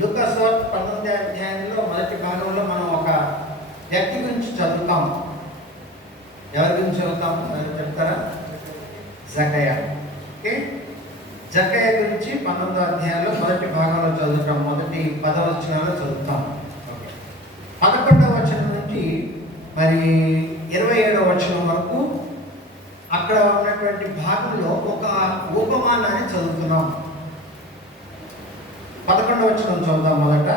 లూకా సువార్త 19వ అధ్యాయంలో మొదటి భాగంలో మనం ఒక వ్యక్తి గురించి చదువుతాం. ఎవరి గురించి చదువుతాం చెప్తారా? జక్కయ్య. ఓకే, జక్కయ్య గురించి 19వ అధ్యాయంలో మొదటి భాగంలో చదువుతాం. మొదటి 10వ వచనంలో చదువుతాం. 11వ వచనం నుంచి మరి 27వ వచనం వరకు అక్కడ ఉన్నటువంటి భాగంలో ఒక ఉపమానాన్ని చదువుతున్నాం. 11వ వచనం చదువుతాం. మొదట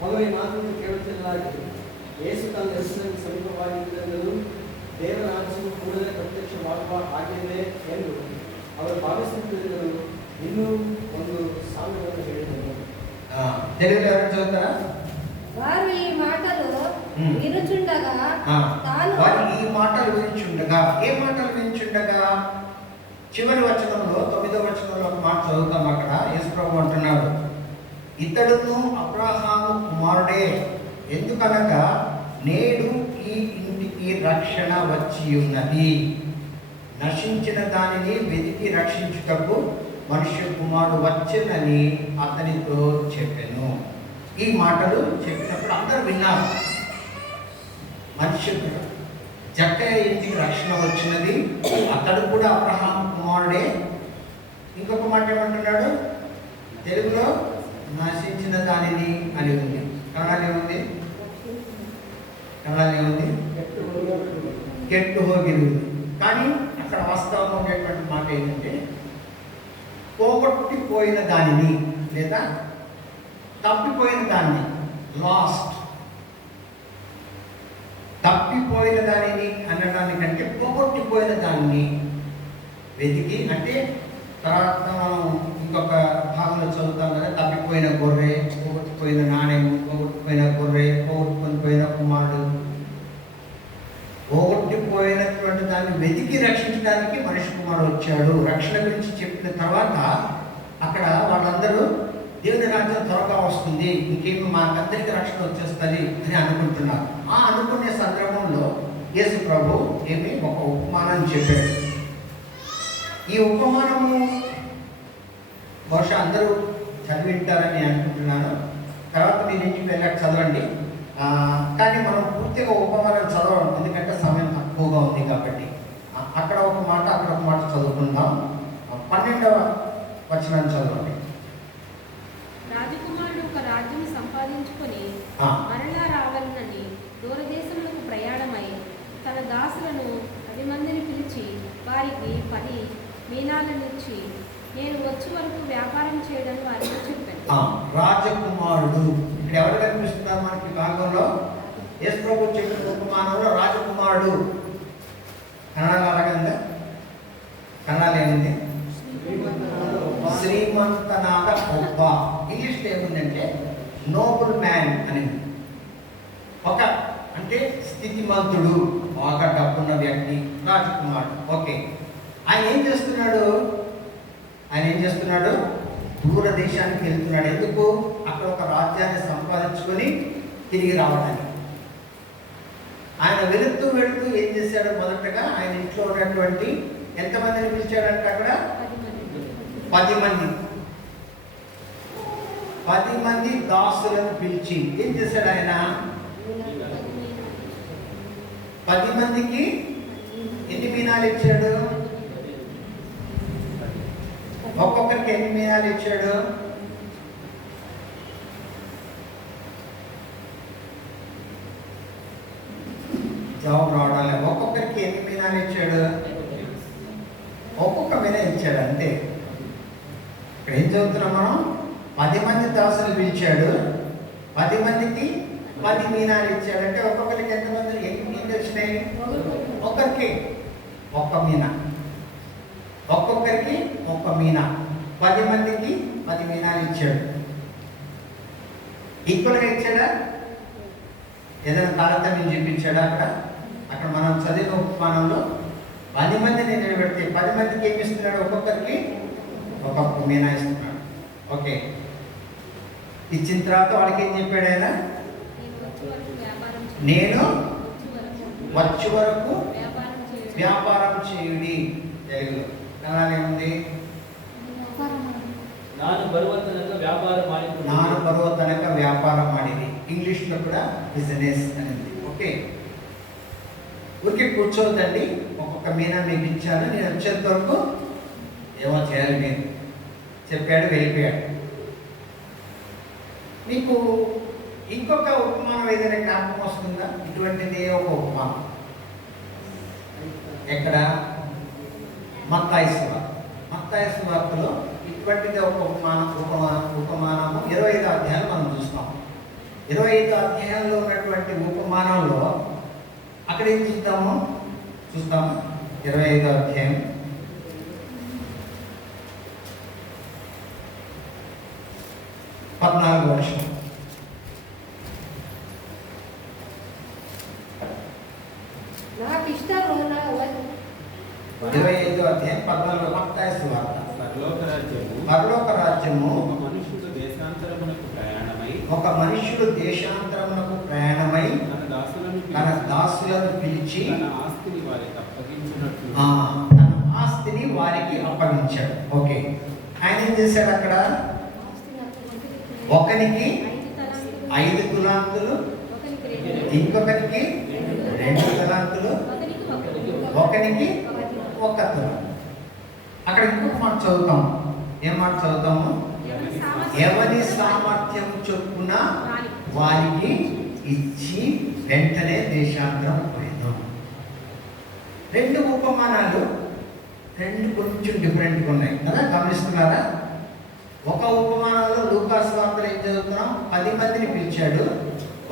ಮಗವೇ ನಾನು ಕೇಳುತ್ತಿಲ್ಲಾಗಿ ಯೇಸು ತನ್ನ ಹೆಸರನ್ನು ಸಮೀಪವಾಗಿದ್ದರೂ ದೇವರ ರಾಜ್ಯವು ಕೂಡಲೇ ಪ್ರತ್ಯಕ್ಷವಾಗುವ ಹಾಗೆಯೇ ಎಂದು ಅವರು ಭಾವಿಸುತ್ತಿದ್ದರು. ಇನ್ನೂ ಒಂದು ಸಾಮ್ಯವನ್ನು ಹೇಳಿದರು. తెలుగులో ఎవరు చదువుతారా? వారు ఈ మాటలు వినుచుండగా వారు ఈ మాటలు వినుచుండగా, ఏ మాటలు వినుచుండగా? చివరి వచనంలో 9వ వచనంలో ఒక మాట చదువుతాం. అక్కడ యేసు ప్రభు అంటున్నాడు, ఇతడును అబ్రహాము కుమారుడే, ఎందుకనగా నేడు ఈ ఇంటికి రక్షణ వచ్చి ఉన్నది, నశించిన దానిని వెతికి రక్షించుటకు మనుష్య కుమారుడు వచ్చెనని అతనితో చెప్పెను. ఈ మాటలు చెప్పినప్పుడు అందరూ విన్నారు. మనుష్యుడు జక్కయ్య ఇంటికి రక్షణ వచ్చినది, అతడు కూడా అబ్రహాము కుమారుడే. ఇంకొక మాట ఏమంటున్నాడు? తెలుగులో నశించిన దానిని అని ఉంది, కన్నడలో ఏముంది? కన్నడలో ఏముంది? కెట్టు హోగిరుంది. కానీ అక్కడ వాస్తవంగా ఉండేటువంటి మాట ఏంటంటే పోగొట్టిపోయిన దానిని లేదా తప్పిపోయిన దాన్ని, లాస్ట్. తప్పిపోయిన దానిని అనడానికంటే పోగొట్టిపోయిన దాన్ని వెతికి, అంటే తర్వాత మనం ఇంకొక భాగంలో చదువుతాం కదా, తప్పిపోయిన గొర్రె, పోగొట్టిపోయిన నాణ్యం, పోగొట్టిపోయిన గొర్రె, పోగొట్టుకొని కుమారుడు. పోగొట్టిపోయినటువంటి దాన్ని వెతికి రక్షించడానికి మనిషి కుమారుడు వచ్చాడు. రక్షణ గురించి చెప్పిన తర్వాత అక్కడ వాళ్ళందరూ దేవుని రాజ్యం త్వరగా వస్తుంది, ఇంకేమి మాకందరికీ రక్షణ వచ్చేస్తుంది అని అనుకుంటున్నారు. ఆ అనుకునే సందర్భంలో యేసు ప్రభు ఏమి ఒక ఉపమానాన్ని చెప్పాడు. ఈ ఉపమానము బహుశా అందరూ చదివింటారని అనుకుంటున్నాను. తర్వాత మీరు ఇంటికి వెళ్ళాక చదవండి. కానీ మనం పూర్తిగా ఉపమానం చదవడం, ఎందుకంటే సమయం తక్కువగా ఉంది కాబట్టి. అక్కడ ఒక మాట, అక్కడ ఒక మాట చదువుకుందాం. 12వ వచనాన్ని చదవండి. రాజకుమారుడు ఒక రాజ్యం సంపాదించుకొని మరలా రావాలని దూరదేశములకు ప్రయాణమై తన దాసులను 10 మందిని పిలిచి వారికి 10 మీనాలనిచ్చి నేను వచ్చే వరకు వ్యాపారం చేయడం వారితో చెప్పాను. రాజకుమారుడు ఇక్కడ ఎవరు కనిపిస్తున్నారు మనకి భాగంలో? యేసు ప్రభు చెప్పిన ఉపమానంలో రాజకుమారుడు. కన్నడలో అలాగే కన్నడలో ఏముంది? శ్రీమంతనాథ ఒబ్బ. ఇంగ్లీష్లో ఏముందంటే నోబుల్ మ్యాన్ అని. ఒక అంటే స్థితిమంతుడు, బాగా డబ్బున్న వ్యక్తి, రాజకుమారుడు. ఓకే, ఆయన ఏం చేస్తున్నాడు? దూరదేశానికి వెళ్తున్నాడు. ఎందుకు? అక్కడ ఒక రాజ్యాన్ని సంపాదించుకొని తిరిగి రావడానికి. ఆయన వెళుతూ ఏం చేశాడు? మొదటగా ఆయన ఇంట్లో ఉన్నటువంటి ఎంతమందిని పిలిచాడంటే అక్కడ 10 మంది. 10 మంది దాసులను పిలిచి ఏం చేశాడు ఆయన? 10 మందికి ఎన్ని మీనాలు ఇచ్చాడు? ఒక్కొక్కరికి ఎన్ని మీనాలు ఇచ్చాడు? జవాబు రావడాలి. ఒక్కొక్కరికి ఎన్ని మీనాలు ఇచ్చాడు? ఒక్కొక్క మీనా ఇచ్చాడు అంతే. ఇక్కడ ఏం చదువుతున్నాం మనం? 10 మంది దాసులు పిలిచాడు, 10 మందికి 10 మీనాలు ఇచ్చాడు. అంటే ఒక్కొక్కరికి ఎంతమంది ఎన్ని వచ్చినాయి? ఒక్కరికి 1 మీనా, ఒక్కొక్కరికి 1 మీనా. 10 మందికి 10 మీనాలు ఇచ్చాడు. ఈక్వల్గా ఇచ్చాడా? ఏదైనా తారతమ్యం చూపించాడా? అక్కడ మనం చదివిన ఉపమానంలో 10 మందిని నిలబెడితే 10 మందికి ఏమి ఇస్తున్నాడు? ఒక్కొక్కరికి 1 మీనా ఇస్తున్నాడు. ఓకే, ఇచ్చిన తర్వాత వాళ్ళకి ఏం చెప్పాడు ఆయన? నేను వచ్చే వరకు వ్యాపారం చేయుడి. తెలుగులో కన్నడలో ఏముంది? ನಾನು ಬರುವ ತನಕ ವ್ಯಾಪಾರ ಮಾಡಿಕೊಂಡು ನಾನು ಬರುವ ತನಕ వ్యాపార ಮಾಡಿರಿ. ఇంగ్లీష్లో కూడా బిజినెస్ అనేది. ఓకే, ఊరికే కూర్చోవద్దండి. ఒక్కొక్క మీనా మీకు ఇచ్చాను, నేను వచ్చేంత వరకు ఏమో చేయాలి మీరు చెప్పాడు, వెళ్ళిపోయాడు. మీకు ఇంకొక ఉపమానం ఏదైనా జ్ఞాపకం వస్తుందా? ఇటువంటిది ఒక ఉపమానం ఎక్కడ? మత్తాయి సువార్తలో ఇటువంటిది ఒక ఉపమానము 25 అధ్యాయాలు మనం చూస్తాం. 25 అధ్యాయంలో ఉన్నటువంటి ఉపమానంలో అక్కడ ఏం చూస్తాము? 25 అధ్యాయం 14వ వచనం. నాకు ఇష్టము 25వ అధ్యాయం 14వ మత్తాయి సువార్త. పరలోక రాజ్యము ఒక మనుష్యుడు దేశాంతరమునకు ప్రయాణమై తన దాసులను పిలిచి తన ఆస్తిని వారికి అప్పగించాడు. ఓకే, ఆయన ఏం చేశాడు? అక్కడ ఒకనికి 5 తులాంతులు, ఇంకొకరికి 2 తలాంతులు, ఒకనికి 1 తులం. అక్కడ ఇంకొక మాట చదువుతాం. ఏం మాట చదువుతాము? ఎవరి సామర్థ్యం చొప్పున వారికి ఇచ్చి వెంటనే దేశాంతరం పోయినాం. 2 ఉపమానాలు, 2 కొంచెం డిఫరెంట్గా ఉన్నాయి కదా, గమనిస్తున్నారా? ఒక ఉపమానంలో లూకా సువార్తలో ఏం చదువుతున్నాం? 10 మందిని పిలిచాడు,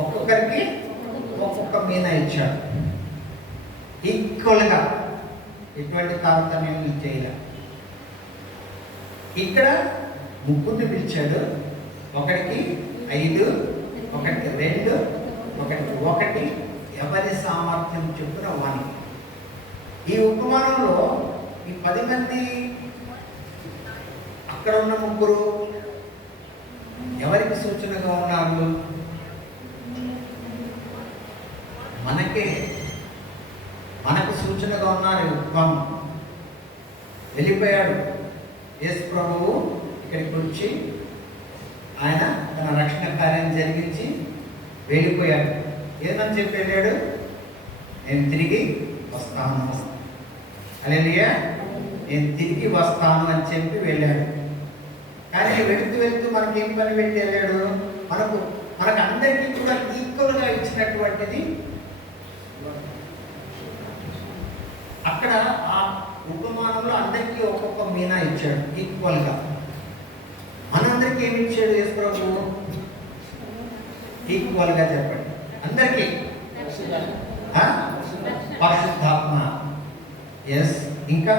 ఒక్కొక్కరికి ఒక్కొక్క మీనా ఇచ్చాడు. ఈక్వల్గా ఎటువంటి తారతమ్యం చేయలే. ఇక్కడ 3 పిలిచాడు, ఒకటికి 5, ఒకటికి 2, ఒకటికి 1, ఎవరి సామర్థ్యం చొప్పున వానికి. ఈ ఉపమానంలో ఈ 10 మంది, అక్కడ ఉన్న 3 ఎవరికి సూచనగా ఉన్నారు? మనకు సూచనగా ఉన్నారు. ఉపమానం వెళ్ళిపోయాడు యేసు ప్రభువు. ఇక్కడికి వచ్చి ఆయన తన రక్షణ కార్యం జరిగించి వెళ్ళిపోయాడు. ఏమని చెప్పి వెళ్ళాడు? నేను తిరిగి వస్తాను. హల్లెలూయా, నేను తిరిగి వస్తాను అని చెప్పి వెళ్ళాడు. కానీ వెళుతూ మనకేం పని పెట్టి వెళ్ళాడు? మనకు అందరికీ కూడా ఈక్వల్గా ఇచ్చినటువంటిది అక్కడ ఆ ఉపమానంలో అందరికీ ఒక్కొక్క మీనా ఇచ్చాడు ఈక్వల్గా. మనందరికీ ఏమి ఇచ్చాడు యేసు ప్రభువు? ఈక్వల్గా చెప్పండి అందరికీ. పరిశుద్ధాత్మ, ఎస్. ఇంకా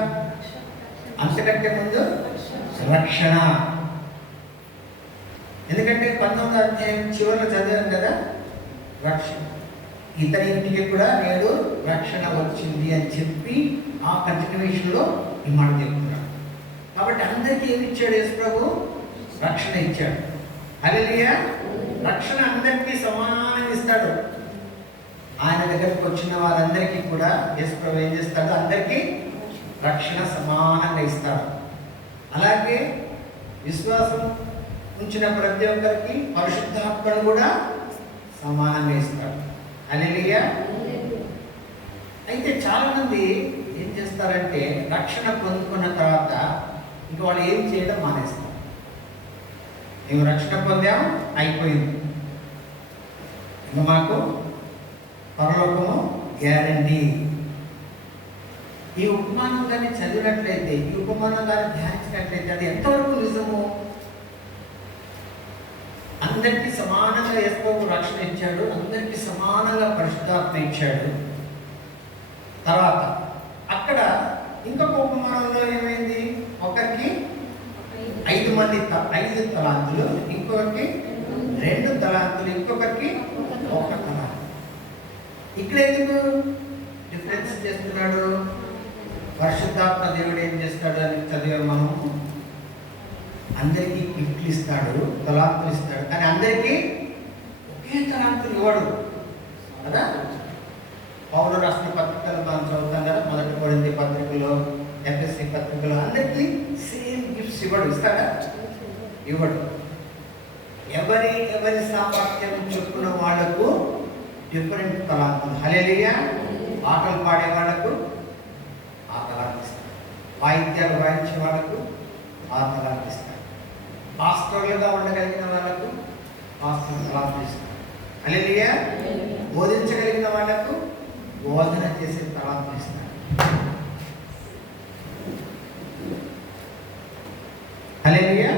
అంతకంటే ముందు రక్షణ. ఎందుకంటే 19వ అధ్యాయం చివరిలో చదివాం కదా, రక్షణ, ఇతని ఇంటికి కూడా నేడు రక్షణ వచ్చింది అని చెప్పి ఆ కంటిన్యూషన్లో ఈ మాట చెప్తున్నాడు. కాబట్టి అందరికీ ఏమి ఇచ్చాడు యేసు ప్రభు? రక్షణ ఇచ్చాడు. హల్లెలూయా, రక్షణ అందరికీ సమానంగా ఇస్తాడు. ఆయన దగ్గరికి వచ్చిన వారందరికీ కూడా యేసు ప్రభు ఏం చేస్తాడు? అందరికీ రక్షణ సమానంగా ఇస్తాడు. అలాగే విశ్వాసం ఉంచిన ప్రతి ఒక్కరికి పరిశుద్ధాత్మను కూడా సమానంగా ఇస్తాడు. హల్లెలూయా. అయితే చాలామంది ఏం చేస్తారంటే రక్షణ పొందుకున్న తర్వాత ఇంకా వాళ్ళు ఏం చేయడం మానేస్తారు. మేము రక్షణ పొందాం, అయిపోయింది, ఇంకా మాకు పరలోకము గ్యారంటీ. ఈ ఉపమానం కానీ చదివినట్లయితే, ఈ ఉపమానం కానీ ధ్యానించినట్లయితే అది ఎంతవరకు నిజము? అందరికీ సమానంగా యేసు ప్రభువు రక్షణ ఇచ్చాడు, అందరికీ సమానంగా పరిశుద్ధాత్మ ఇచ్చాడు. తర్వాత అక్కడ ఇంకొక ఉపమానంలో ఏమైంది? ఒకరికి 5 మంది 5 తలాంతులు, ఇంకొకరికి 2 తలాంతులు, ఇంకొకరికి 1 తలాంతు. ఇక్కడ ఎందుకు డిఫరెన్స్ చేస్తున్నాడు? పరిశుద్ధాత్మ దేవుడు ఏం చేస్తాడు అని చదివే మనము, అందరికీ గిఫ్ట్లు ఇస్తాడు, తలాంతులు ఇస్తాడు, కానీ అందరికీ ఒకే తలాంతులు ఇవ్వడు కదా. పౌలు రాసిన పత్రికలు మనం చదువుతాం కదా, 1 కొరింథీ పత్రికలో, ఎఫెసీ పత్రికలో అందరికీ సేమ్ గిఫ్ట్స్ ఇవ్వడు. ఇస్తాడా? ఇవ్వడు. ఎవరి ఎవరి సామర్థ్యం చొప్పున వాళ్లకు డిఫరెంట్ తలాంతులు. హల్లెలూయా. పాటలు పాడే వాళ్ళకు ఆ తలాంతు ఇస్తాడు, వాయిద్యాలు వాయించే వాళ్ళకు ఆ తలాంతు ఇస్తాడు, పాస్టర్లుగా ఉండగలిగిన వాళ్ళకు పాస్టర్ తలాంతు ఇస్తాడు. హల్లెలూయా. బోధించగలిగిన వాళ్ళకు బోధన చేసే తలాంతు ఇస్తాడు. హల్లెలూయా.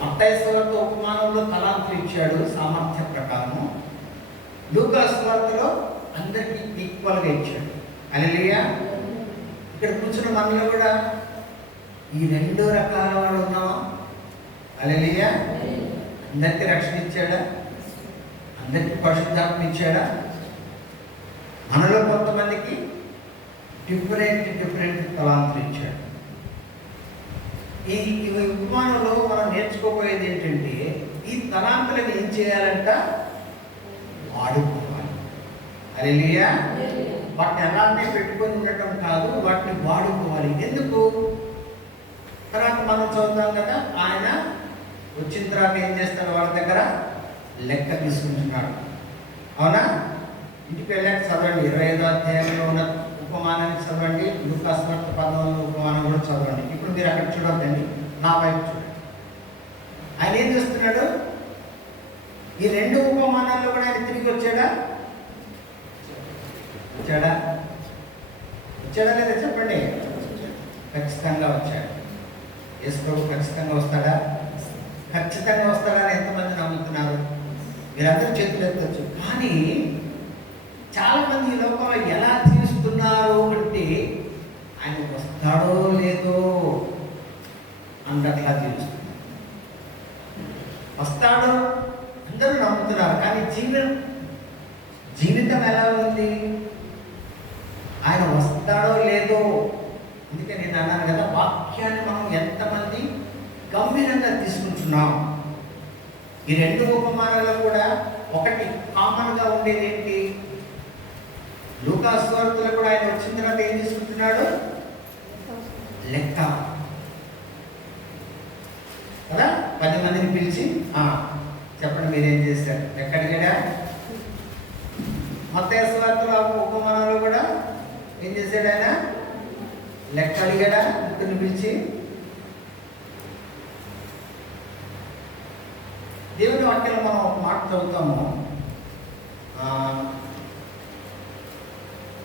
మత్తయి సువార్త ఉపమానంలో తలాంతులు ఇచ్చాడు సామర్థ్య ప్రకారము. లూకా సువార్తలో అందరికీ ఈక్వల్గా ఇచ్చాడు. హల్లెలూయా. ఇక్కడ కూర్చున్న మనలో కూడా ఈ రెండు రకాల వాళ్ళు ఉన్నామా? హల్లెలూయా. అందరికీ రక్షణ ఇచ్చాడా? అందరికీ పరిశుద్ధాత్మ ఇచ్చాడా? మనలో కొంతమందికి డిఫరెంట్ తలాంతులు ఇచ్చాడు. ఈ ఉపమానంలో మనం నేర్చుకోబోయేది ఏంటంటే, ఈ తలాంతులను ఏం చేయాలంట? వాడుకోవాలి. హల్లెలూయా. వాటిని అలానే పెట్టుకొని ఉండటం కాదు, వాటిని వాడుకోవాలి. ఎందుకు? తర్వాత మనం చదువుతాం కదా, ఆయన వచ్చిన తర్వాత ఏం చేస్తాడు? వాళ్ళ దగ్గర లెక్క తీసుకుంటున్నాడు. అవునా? ఇంటికి వెళ్ళాక చదవండి, 25వ అధ్యాయంలో ఉన్న ఉపమానాన్ని చదవండి, లూకా సువార్త 14వ ఉపమానం కూడా చదవండి. ఇప్పుడు మీరు అక్కడ చూడొద్దండి, నా వైపు చూడండి. ఆయన ఏం చేస్తున్నాడు? ఈ రెండు ఉపమానాల్లో కూడా ఆయన తిరిగి వచ్చాడా లేదా చెప్పండి. ఖచ్చితంగా వచ్చాడు. యేసు ప్రభు ఖచ్చితంగా వస్తాడా? ఖచ్చితంగా వస్తాడని ఎంతమంది నమ్ముతున్నారు? మీరందరూ చేతులు ఎత్తవచ్చు. కానీ చాలామంది ఈ లోకంలో ఎలా జీవిస్తున్నారు అంటే, ఆయన వస్తాడో లేదో అన్నట్లా జీవిస్తున్నారు. వస్తాడు అందరూ నమ్ముతున్నారు, కానీ జీవితం ఎలా ఉంది? ఆయన వస్తాడో లేదో. అందుకే నేను అన్నాను కదా, వాక్యాన్ని మనం ఎంతమంది గంభీరంగా తీసుకుంటున్నాం. ఈ రెండు ఉపమానాల్లో కూడా ఒకటి కామన్గా ఉండేది ఏంటి? లూకా సువార్తలో కూడా ఆయన వచ్చిన తర్వాత ఏం తీసుకుంటున్నాడు? లెక్క కదా. 10 మందిని పిలిచి చెప్పండి మీరేం చేశారు, లెక్క అడిగాడా? మత్తయి సువార్తలో ఉపమానంలో కూడా ఏం చేశాడు? ఆయన లెక్క అడిగాడా? ముగ్గురిని పిలిచి. దేవుని వాక్యంలో మనం ఒక మాట చదువుతాము.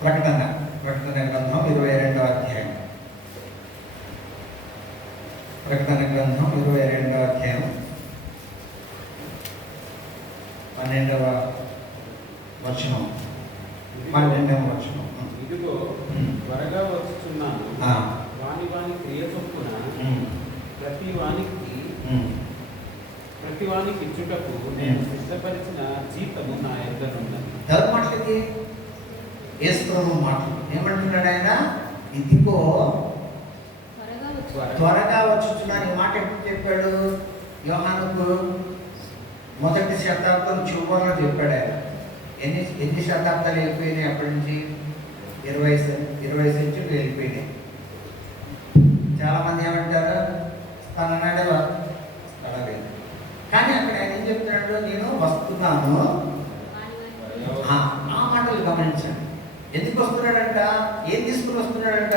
ప్రకటన గ్రంథం 22వ అధ్యాయం. ప్రకటన గ్రంథం 22వ అధ్యాయం 12వ వచనం. ఇదిగో త్వరగా వచ్చుచున్నాను, వాని క్రియ చొప్పున ప్రతి వానికి ఇచ్చుటకు నేను సిద్ధపరిచిన జీతము నా యొద్ద ఉన్నది. ఎవరి మాటలకి? యేసు ప్రభు మాటలు. ఏమంటున్నాడు ఆయన? ఇదిగో త్వరగా వచ్చుచున్నాను. ఈ మాట ఎప్పుడు చెప్పాడు? యోహానుకు మొదటి శతాబ్దం చివరిలో చెప్పాడు ఆయన. ఎన్ని శతాబ్దాలు వెళ్ళిపోయినాయి అప్పటి నుంచి? 20 సెంచురీలు వెళ్ళిపోయినాయి. చాలామంది ఏమంటారు? స్థలనాడే స్థలలేదు. కానీ అక్కడ ఆయన ఏం చెప్తున్నాడు? నేను వస్తున్నాను. ఆ మాటలు గమనించండి. ఎందుకు వస్తున్నాడంట? ఏం తీసుకుని వస్తున్నాడంట?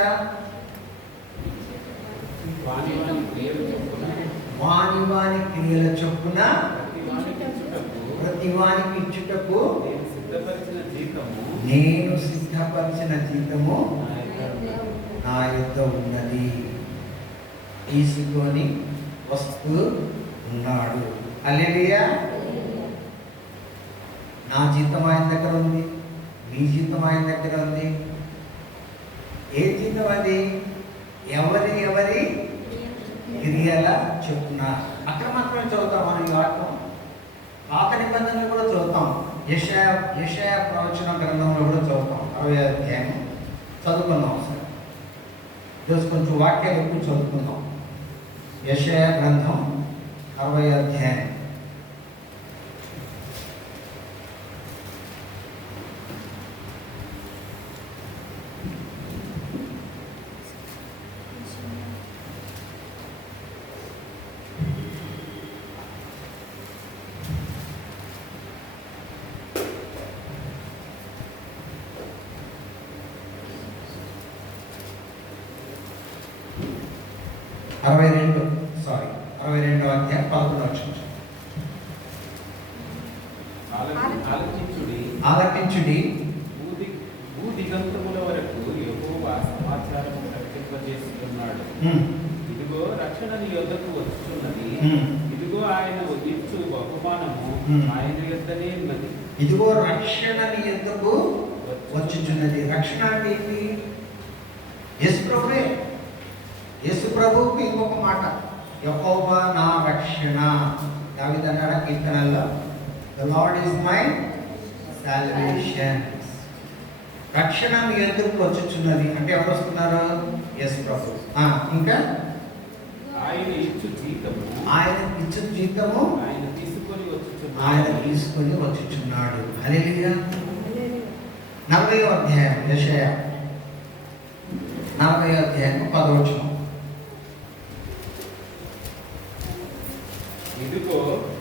వాని క్రియల చొప్పున ప్రతి వానికి ఇచ్చుటకు నేను సిద్ధపరిచిన జీతము నా యొద్ద ఉన్నది. తీసుకొని వస్తూ ఉన్నాడు. హల్లెలూయా. నా జీతం ఆయన దగ్గర ఉంది, మీ జీతం ఆయన దగ్గర ఉంది. ఏ జీతం అది? ఎవరి క్రియల చొప్పున. అక్కడ మాత్రమే చదువుతాం మనం ఈ వాక్యం. పాత నిబంధనలు కూడా చదువుతాం. యెషయా ప్రవచన గ్రంథంలో కూడా చదువుతాం. 60వ అధ్యాయం చదువుకుందాం సార్. ఈరోజు కొంచెం వాక్యాలు ఎక్కువ చదువుకుందాం. యెషయా గ్రంథం 60వ అధ్యాయం. 62వ అధ్యాయం 11వ వచనం. ఆలకించుడి, ఆలకించుడి, భూదిగంతముల వరకు యెహోవా సమాచారము ప్రకటింపజేస్తున్నాడు. ఇదిగో రక్షణ నీ యొద్దకు వచ్చుచున్నది. ఇదిగో ఆయన ఇచ్చు బహుమానము ఆయన యొద్దనే ఉన్నది. ఇదిగో రక్షణ నీ యొద్దకు వచ్చుచున్నది. రక్షణ అంటే ఏంటి? యేసు ప్రభువే. యేసు ప్రభువుకి ఇంకొక మాట, యెహోవా నా రక్షణ. దావీదు అన్నాడా కీర్తనల్లో, the lord is my salvation. రక్షణ మీ ఎదురుకు వచ్చుచున్నది అంటే ఎవరు వస్తున్నారు? యేసు ప్రభు. ఇంకా ఆయన ఇచ్చు జీతము, ఆయన ఇచ్చు జీతము ఆయన తీసుకొని వచ్చుచున్నాడు. హల్లెలూయా. 40వ అధ్యాయం యెషయా 40వ అధ్యాయం 10వ వచనం.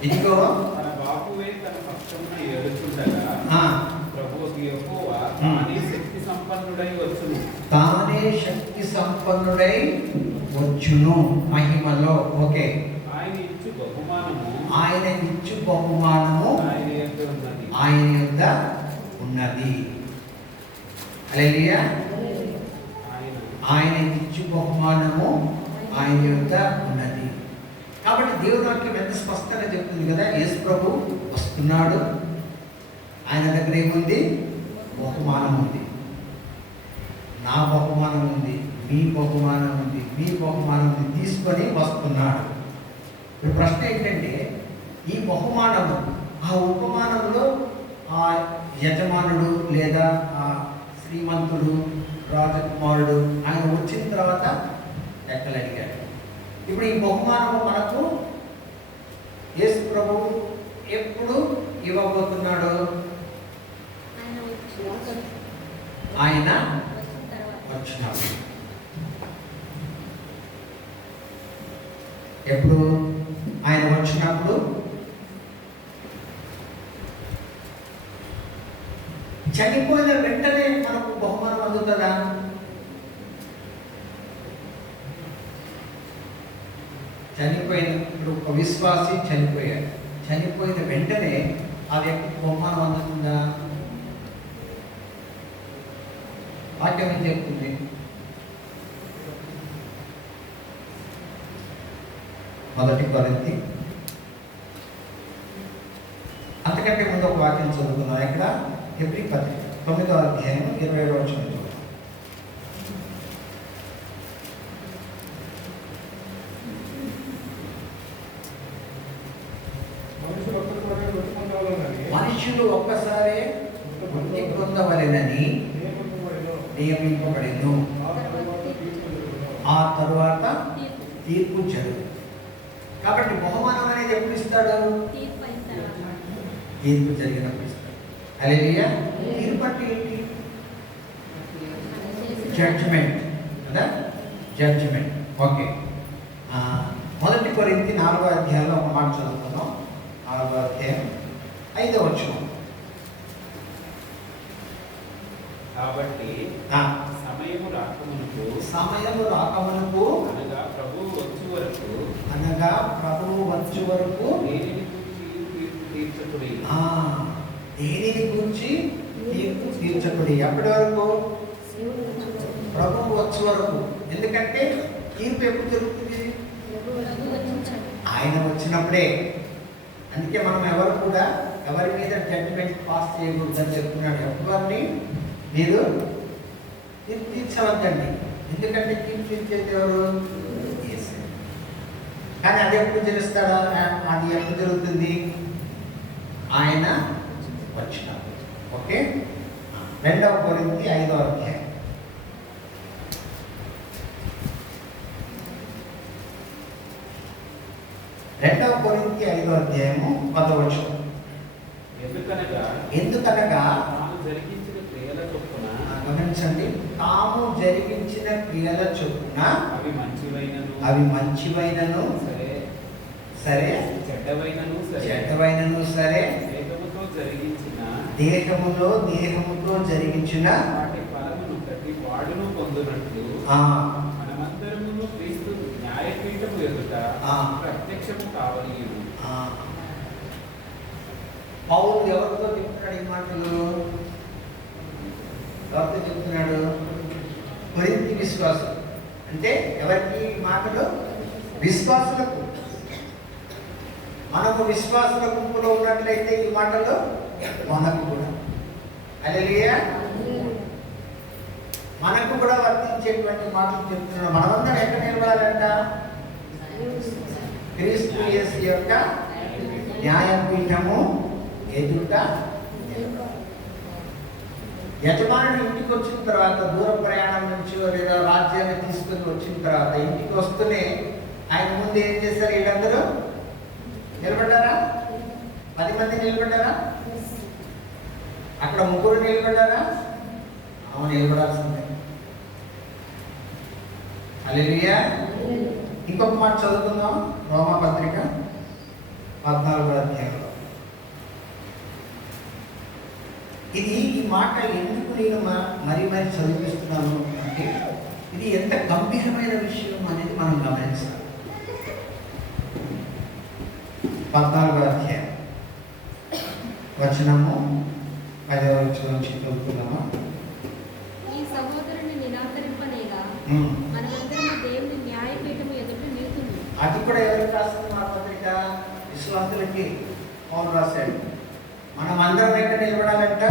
ఇదిగో తన బాహువే తన పక్షమున ఏలుచుండగా ప్రభువు యెహోవా తానే శక్తి సంపన్నుడై వచ్చును. తానే శక్తి సంపన్నుడై వచ్చును మహిమలో. ఓకే. ఆయన ఇచ్చు బహుమానము ఆయన యొద్ద ఉన్నది. హల్లెలూయా. ఆయన ఇచ్చు బహుమానము ఆయన యొద్ద ఉన్నది. కాబట్టి దేవుని వాక్యం ఎంత స్పష్టంగా చెప్తుంది కదా, యేసు ప్రభు వస్తున్నాడు, ఆయన దగ్గర ఏముంది? బహుమానం ఉంది. నా బహుమానం ఉంది, మీ బహుమానం ఉంది, మీ బహుమానం ఉంది, తీసుకొని వస్తున్నాడు. ఇప్పుడు ప్రశ్న ఏంటంటే, ఈ బహుమానము, ఆ ఉపమానంలో ఆ యజమానుడు లేదా ఆ శ్రీమంతుడు రాజకుమారుడు ఆయన వచ్చిన తర్వాత లెక్కలు అడిగాడు. ఇప్పుడు ఈ బహుమానము మనకు యేసు ప్రభు ఎప్పుడు ఇవ్వబోతున్నాడు? ఆయన వచ్చినప్పుడు. ఎప్పుడు? ఆయన వచ్చినప్పుడు. చనిపోయిన వెంటనే మనకు బహుమానం అందుతుందా? ఇప్పుడు ఒక విశ్వాసి చనిపోయాడు, చనిపోయిన వెంటనే ఆ వ్యక్తికి బహుమానం అందుతుందా? వాక్యం ఏం చెప్తుంది? మొదటి కొరింథీ, అంతకంటే ముందు ఒక వాక్యం చదువుకున్నాం. ఇక్కడ హెబ్రీ పత్రిక 9వ అధ్యాయం 27వ వచనం. మనుషులు ఒక్కసారే వృత్తి పొందవలెనని నియమింపబడెను, ఆ తరువాత తీర్పు జరుగు. కాబట్టి బహుమానం అనేది ఎప్పుడు ఇస్తాడు? తీర్పు జరిగినప్పుడు ఇస్తాడు. హల్లెలూయా. తీర్పు అంటే ఏంటి? జడ్జిమెంట్ కదా, జడ్జిమెంట్. ఓకే. మొదటి కొరింథీ 4వ అధ్యాయంలో ఒక మాట చదువుతున్నాం. 4వ అధ్యాయం 5వ వచనం. కాబట్టి సమయము రాకమునకు అనగా ప్రభువు వచ్చు వరకు దేనిని గురించి తీర్పు తీర్చకుడి. ఎప్పటి వరకు? ప్రభువు వచ్చే వరకు. ఎందుకంటే తీర్పు ఎప్పుడు జరుగుతుంది? ఆయన వచ్చినప్పుడే. అందుకే మనం ఎవరి మీద జడ్జిమెంట్ పాస్ చేయకూడదని చెప్తున్నాడు. ఎవరిని మీరు తీర్పు తీర్చవద్దండి. ఎందుకంటే తీర్పు తీర్చేది ఎవరు? కానీ అది ఎప్పుడు తెలుస్తాడా? అది ఎప్పుడు జరుగుతుంది? ఆయన వచ్చినప్పుడు. ఓకే. 2వ కొరింథీ 5వ అధ్యాయం. 2వ కొరింథీ 5వ అధ్యాయము 10వ వచనం. ఎందుకనగా గమనించండి, తాము జరిగించిన క్రియల చొప్పున అవి మంచివైనను సరే, చెడ్డవైనను సరే, దేహముతో జరిగించిన వాటి ఫలమును ప్రతి వాడును పొందునట్లు మనమందరము క్రీస్తు న్యాయపీఠ ప్రత్యక్షము కావలియు. పౌలు ఎవరితో చెప్తున్నాడు ఈ మాటలు? ఎవరితో చెప్తున్నాడు? కొరింథీ విశ్వాసం. అంటే ఎవరికి ఈ మాటలు? విశ్వాసులకు. మనము విశ్వాసుల గుంపులో ఉన్నట్లయితే ఈ మాటలు మనకు కూడా, హల్లెలూయా, మనకు కూడా వర్తించేటువంటి మాటలు చెప్తున్నాడు. మనమందరం ఎక్కడ నిలబడాలంట? క్రీస్తు యేసు యొక్క న్యాయపీఠము ఎదుట. యజమానుడు ఇంటికి వచ్చిన తర్వాత, దూర ప్రయాణం నుంచి లేదా రాజ్యాన్ని తీసుకుని వచ్చిన తర్వాత ఇంటికి వస్తూనే ఆయన ముందు ఏం చేశారు? వీళ్ళందరూ నిలబడ్డారా? 10 మంది నిలబడ్డారా? అక్కడ 3 నిలబడ్డారా? అవును, నిలబడాల్సిందే. హల్లెలూయా. ఇంకొక మాట చదువుకుందాం. రోమా పత్రిక 14వ అధ్యాయంలో. ఈ మాట ఎందుకు నేను మరి చదివిస్తున్నాను అంటే, ఇది ఎంత గంభీరమైన విషయం అనేది మనం గమనించాలి. 14వ అధ్యాయం వచనము 10వ వచనం నుంచి చదువుతున్నామా? ఈ సహోదరుని నిరాకరింపనేగా మనమందరం దేవుని న్యాయపీఠము ఎదుట నిలుతుంది. అది కూడా ఎవరికి రాసిన మా పత్రిక? విశ్వాసులకి పౌలు రాశాడు. మనం అందరం ఎక్కడ నిలబడాలంట?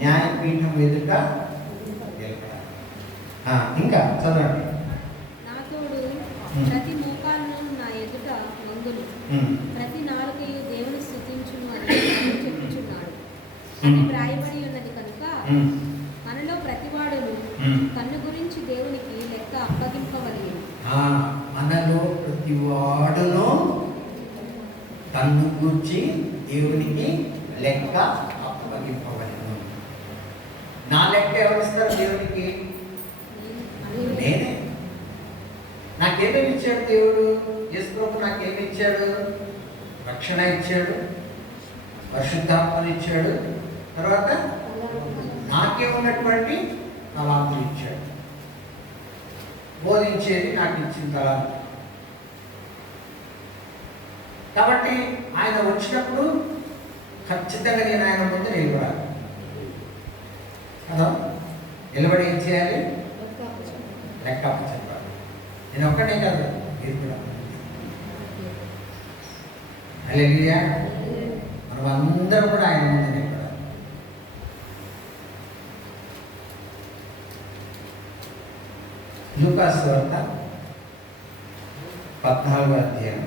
న్యాయపీఠం ఎదుట నిలబడాలి. ఇంకా చదవండి. నా తోడు ప్రతి మోకాలును నా ఎదుట వంగును, ప్రతి నాలుకయు దేవుని స్తుతించును అని చెప్పుచున్నాడు. అని వ్రాయబడి ఉన్నది కనుక మనలో ప్రతివాడును తన్ను గురించి దేవునికి లెక్క అప్పగింపవలెను. మనలో ప్రతివాడును తన్ను గురించి దేవునికి లెక్క అప్పగింపవలెను. నా లెక్క ఎవరిస్తారు దేవునికి? నేనే. నాకేమేమి ఇచ్చాడు దేవుడు? యేసు ప్రభు నాకేమి ఇచ్చాడు? రక్షణ ఇచ్చాడు, పరిశుద్ధాత్మను ఇచ్చాడు, తర్వాత నాకేమున్నటువంటి తలాంతులు ఇచ్చాడు. బోధించేది నాకు ఇచ్చిన తలాంతులు. కాబట్టి ఆయన వచ్చినప్పుడు ఖచ్చితంగా నేను ఆయన ముందు నిలబడాలి కదా. నిలబడి ఏం చేయాలి? లెక్క చెప్పాలి. నేను ఒక్కడే కాదు, మీరు కూడా. హల్లెలూయా. మనం అందరం కూడా ఆయన ముందు నిలబడాలి. లూకా సువార్త 14వ అధ్యాయం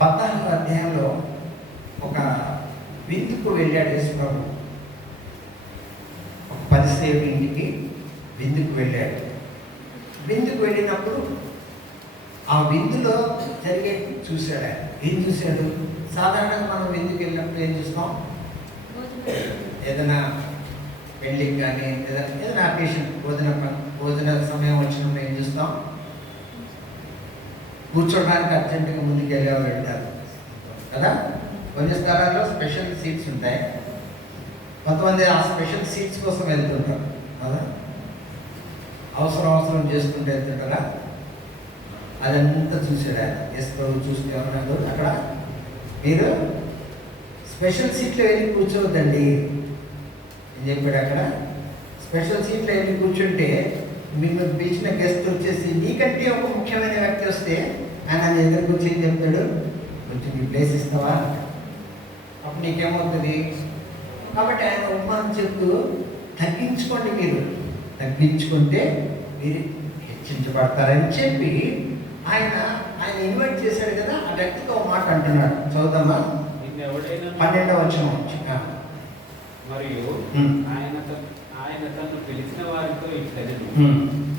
14వ అధ్యాయంలో ఒక విందుకు వెళ్ళాడు యేసు ప్రభు. ఒక పరిసేవకుడి ఇంటికి విందుకు వెళ్ళాడు. విందుకు వెళ్ళినప్పుడు ఆ విందులో జరిగే చూశాడు. ఆయన ఏం చూశాడు? సాధారణంగా మనం విందుకు వెళ్ళినప్పుడు ఏం చూస్తాం? ఏదైనా పెళ్ళికి కానీ ఏదైనా అకేషన్, భోజన సమయం వచ్చినప్పుడు ఏం చూస్తాం? కూర్చోడానికి అర్జెంటుగా ముందుకు వెళ్ళేవాళ్ళు వెళ్తారు కదా. కొన్ని స్థలాల్లో స్పెషల్ సీట్స్ ఉంటాయి, కొంతమంది ఆ స్పెషల్ సీట్స్ కోసం వెళ్తుంటారు కదా. అవసరం చేసుకుంటూ వెళ్తుంటారా? అదంతా చూసాడు ఆయన. యేసు ప్రభు చూస్తే ఏమన్నాడు? అక్కడ మీరు స్పెషల్ సీట్లో వెళ్ళి కూర్చోవద్దండి అని చెప్పాడు. అక్కడ స్పెషల్ సీట్లో వెళ్ళి కూర్చుంటే మీరు పిలిచిన గెస్ట్ వచ్చేసి నీకంటే ఒక ముఖ్యమైన వ్యక్తి వస్తే ఆయన ఎదురు కూర్చొని చెప్తాడు, కొంచెం మీ ప్లేస్ ఇస్తావా? అప్పుడు నీకేమవుతుంది? కాబట్టి ఆయన ఉమ్మాని చెప్తూ తగ్గించుకోండి, మీరు తగ్గించుకుంటే మీరు హెచ్చించబడతారని చెప్పి ఆయన ఇన్వైట్ చేశాడు కదా. ఆ వ్యక్తితో మాట అంటున్నాడు. చదువుతామా? 12వ వచనం నుంచి. మరియు ఆయన తను పిలిచిన వారితో ఇట్లనెను,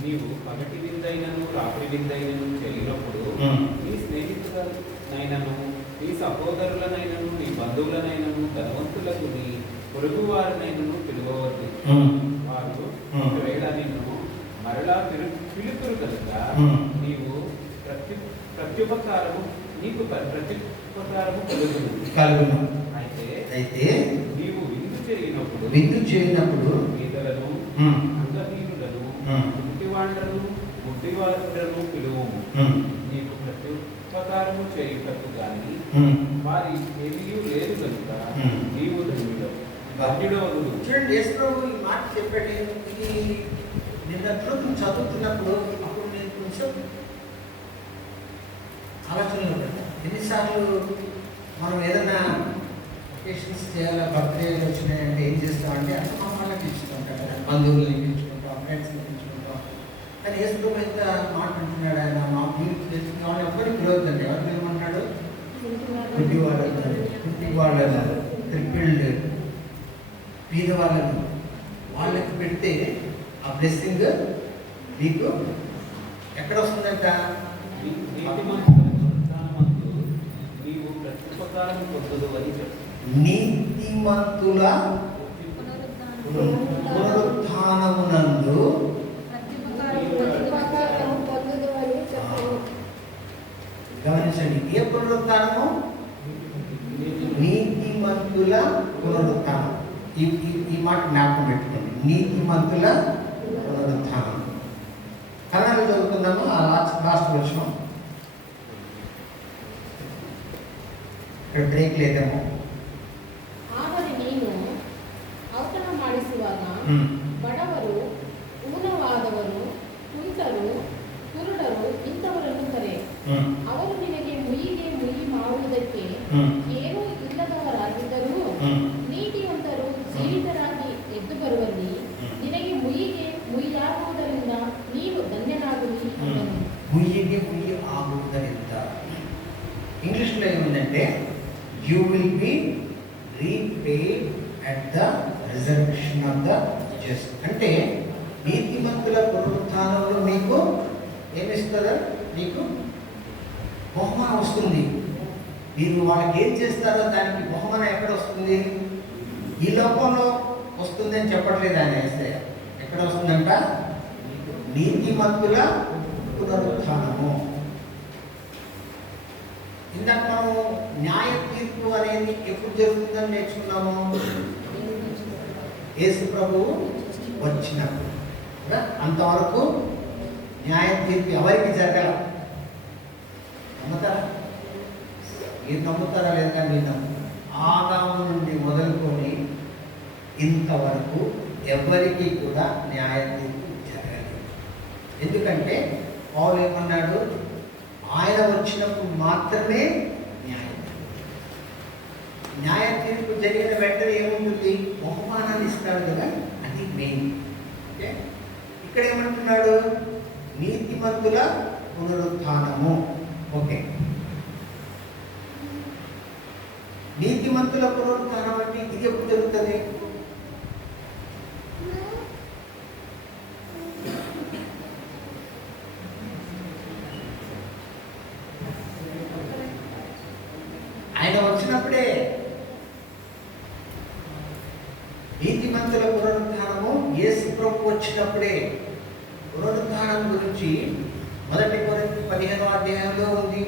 నీవు పగటి విందైనను రాత్రి విందైనను చెల్లినప్పుడు నీ స్నేహితులనైనను నీ సహోదరులనైనను నీ బంధువులనైనను ధనవంతులకు నీ పొరుగు వారినైనను పిలువవద్దు. వారు ఒకవేళ నిన్ను మరలా పిలుపురు కనుక నీవు ప్రత్యుపకారము నీకు ప్రత్యుపకారము కలుగును. అయితే నీవు విందు చేయనప్పుడు పేదలను అంగహీనులను గుడ్డివాళ్ళను పిలువము. నీకు ప్రత్యుపకారము చేయుటకు గాని వారి ఏమీ లేదు కనుక నీవు ధన్యుడవు. చూడండి, యేసు ప్రభు ఈ మాట చెప్పాడు. ఇది నిన్నట్లు చదువుతున్నప్పుడు అప్పుడు నేను కొంచెం ఆలోచనలో పెట్టాను. ఎన్నిసార్లు మనం ఏదైనా ఒకేషన్స్ చేయాలా, బర్త్డేలు వచ్చినాయంటే ఏం చేస్తామంటే అంటే మా వాళ్ళకి ఇచ్చుకుంటాం కదా, బంధువులని పిలుచుకుంటాం, ఫ్రెండ్స్ని పిలుచుకుంటాం. కానీ యేసు ప్రభు ఎంత మాట అంటున్నాడు, ఆయన మా మీరు తెలుసుకున్న ఎవరికి పిలవద్దండి. ఎవరు పిలవమన్నాడు? గుడ్డి వాళ్ళను, ట్రిపిల్డ్, పేదవాళ్ళను వాళ్ళకి పెడితే ఆ బ్లెస్సింగ్ నీకు ఎక్కడ వస్తుందంట? నీతిమంతుల పునరుత్థానమునందు గమనించండి. ఏ పునరుత్థానము? నీతిమంతుల పునరుత్థానం. ఈ మాట జ్ఞాపకం పెట్టుకోండి. నీతిమంతుల పునరుత్థానం. కన్నడలో చదువుకుందాము ఆ లాస్ట్ వర్షం. ఇక్కడ ಬ್ರೇಕ್ లేదేమೋ. ಆದರೆ ನೀನು ಔತಣ ಮಾಡಿಸುವಾಗ ಬಡವರು, ಊನವಾದವರು, ಕುಂಟರು, ಕುರುಡರು ಇಂಥವರನ್ನು ಕರೆ. ಅವರು ನಿನಗೆ ಮುಯಿಗೆ ಮುಯಿ ಮಾಡುವುದಕ್ಕೆ ಏನೂ ಇಲ್ಲದವರಾಗಿದ್ದರೂ ನೀತಿವಂತರು ಜೀವಿತರಾಗಿ ಎದ್ದು ಬರುವಲ್ಲಿ ನಿನಗೆ ಮುಯಿಗೆ ಮುಯಿಯಾಗುವುದರಿಂದ ನೀನು ಧನ್ಯನಾಗುವಿ. ముయ్యికి ముయ్యి ఆగుదరింత. ఇంగ్లీష్లో ఏముందంటే you will be repaid at the reservation of the just. అంటే నీతిమంతుల పునరుత్థానంలో మీకు ఏమిస్తుందా? నీకు బహుమానం వస్తుంది. మీరు వాళ్ళకి ఏం చేస్తారో దానికి బహుమానం ఎక్కడ వస్తుంది? ఈ లోకంలో వస్తుంది అని చెప్పట్లేదు ఆయన వేస్తే. ఎక్కడ వస్తుందంట? నీతిమంతుల పునరుత్థానము. ఇందాక మనము న్యాయ తీర్పు అనేది ఎప్పుడు జరుగుతుందని నేర్చుకున్నాము? యేసు ప్రభువు వచ్చినప్పుడు. అంతవరకు న్యాయ తీర్పు ఎవరికి జరగల. నమ్ముతారా? మీరు నమ్ముతారా లేదా? నేను ఆదాము నుండి మొదలుకొని ఇంతవరకు ఎవరికి కూడా న్యాయ తీర్పు జరగలేదు. ఎందుకంటే పౌలు ఏమన్నాడు? ఆయన వచ్చినప్పుడు మాత్రమే న్యాయ తీర్పు జరిగిన వెంటనే ఏముంటుంది? బహుమానాన్ని ఇస్తాడు కదా, అది మెయిన్. ఓకే, ఇక్కడ ఏమంటున్నాడు? నీతిమంతుల పునరుత్థానము. ఓకే, నీతిమంతుల పునరుత్థానం అంటే ఇది ఎప్పుడు జరుగుతుంది? ఆయన వచ్చినప్పుడే. నీతిమంతుల పునరుత్థానము యేసు ప్రభు వచ్చినప్పుడే. పునరుత్థానం గురించి 1 కొరింథీ 15వ అధ్యాయంలో ఉంది.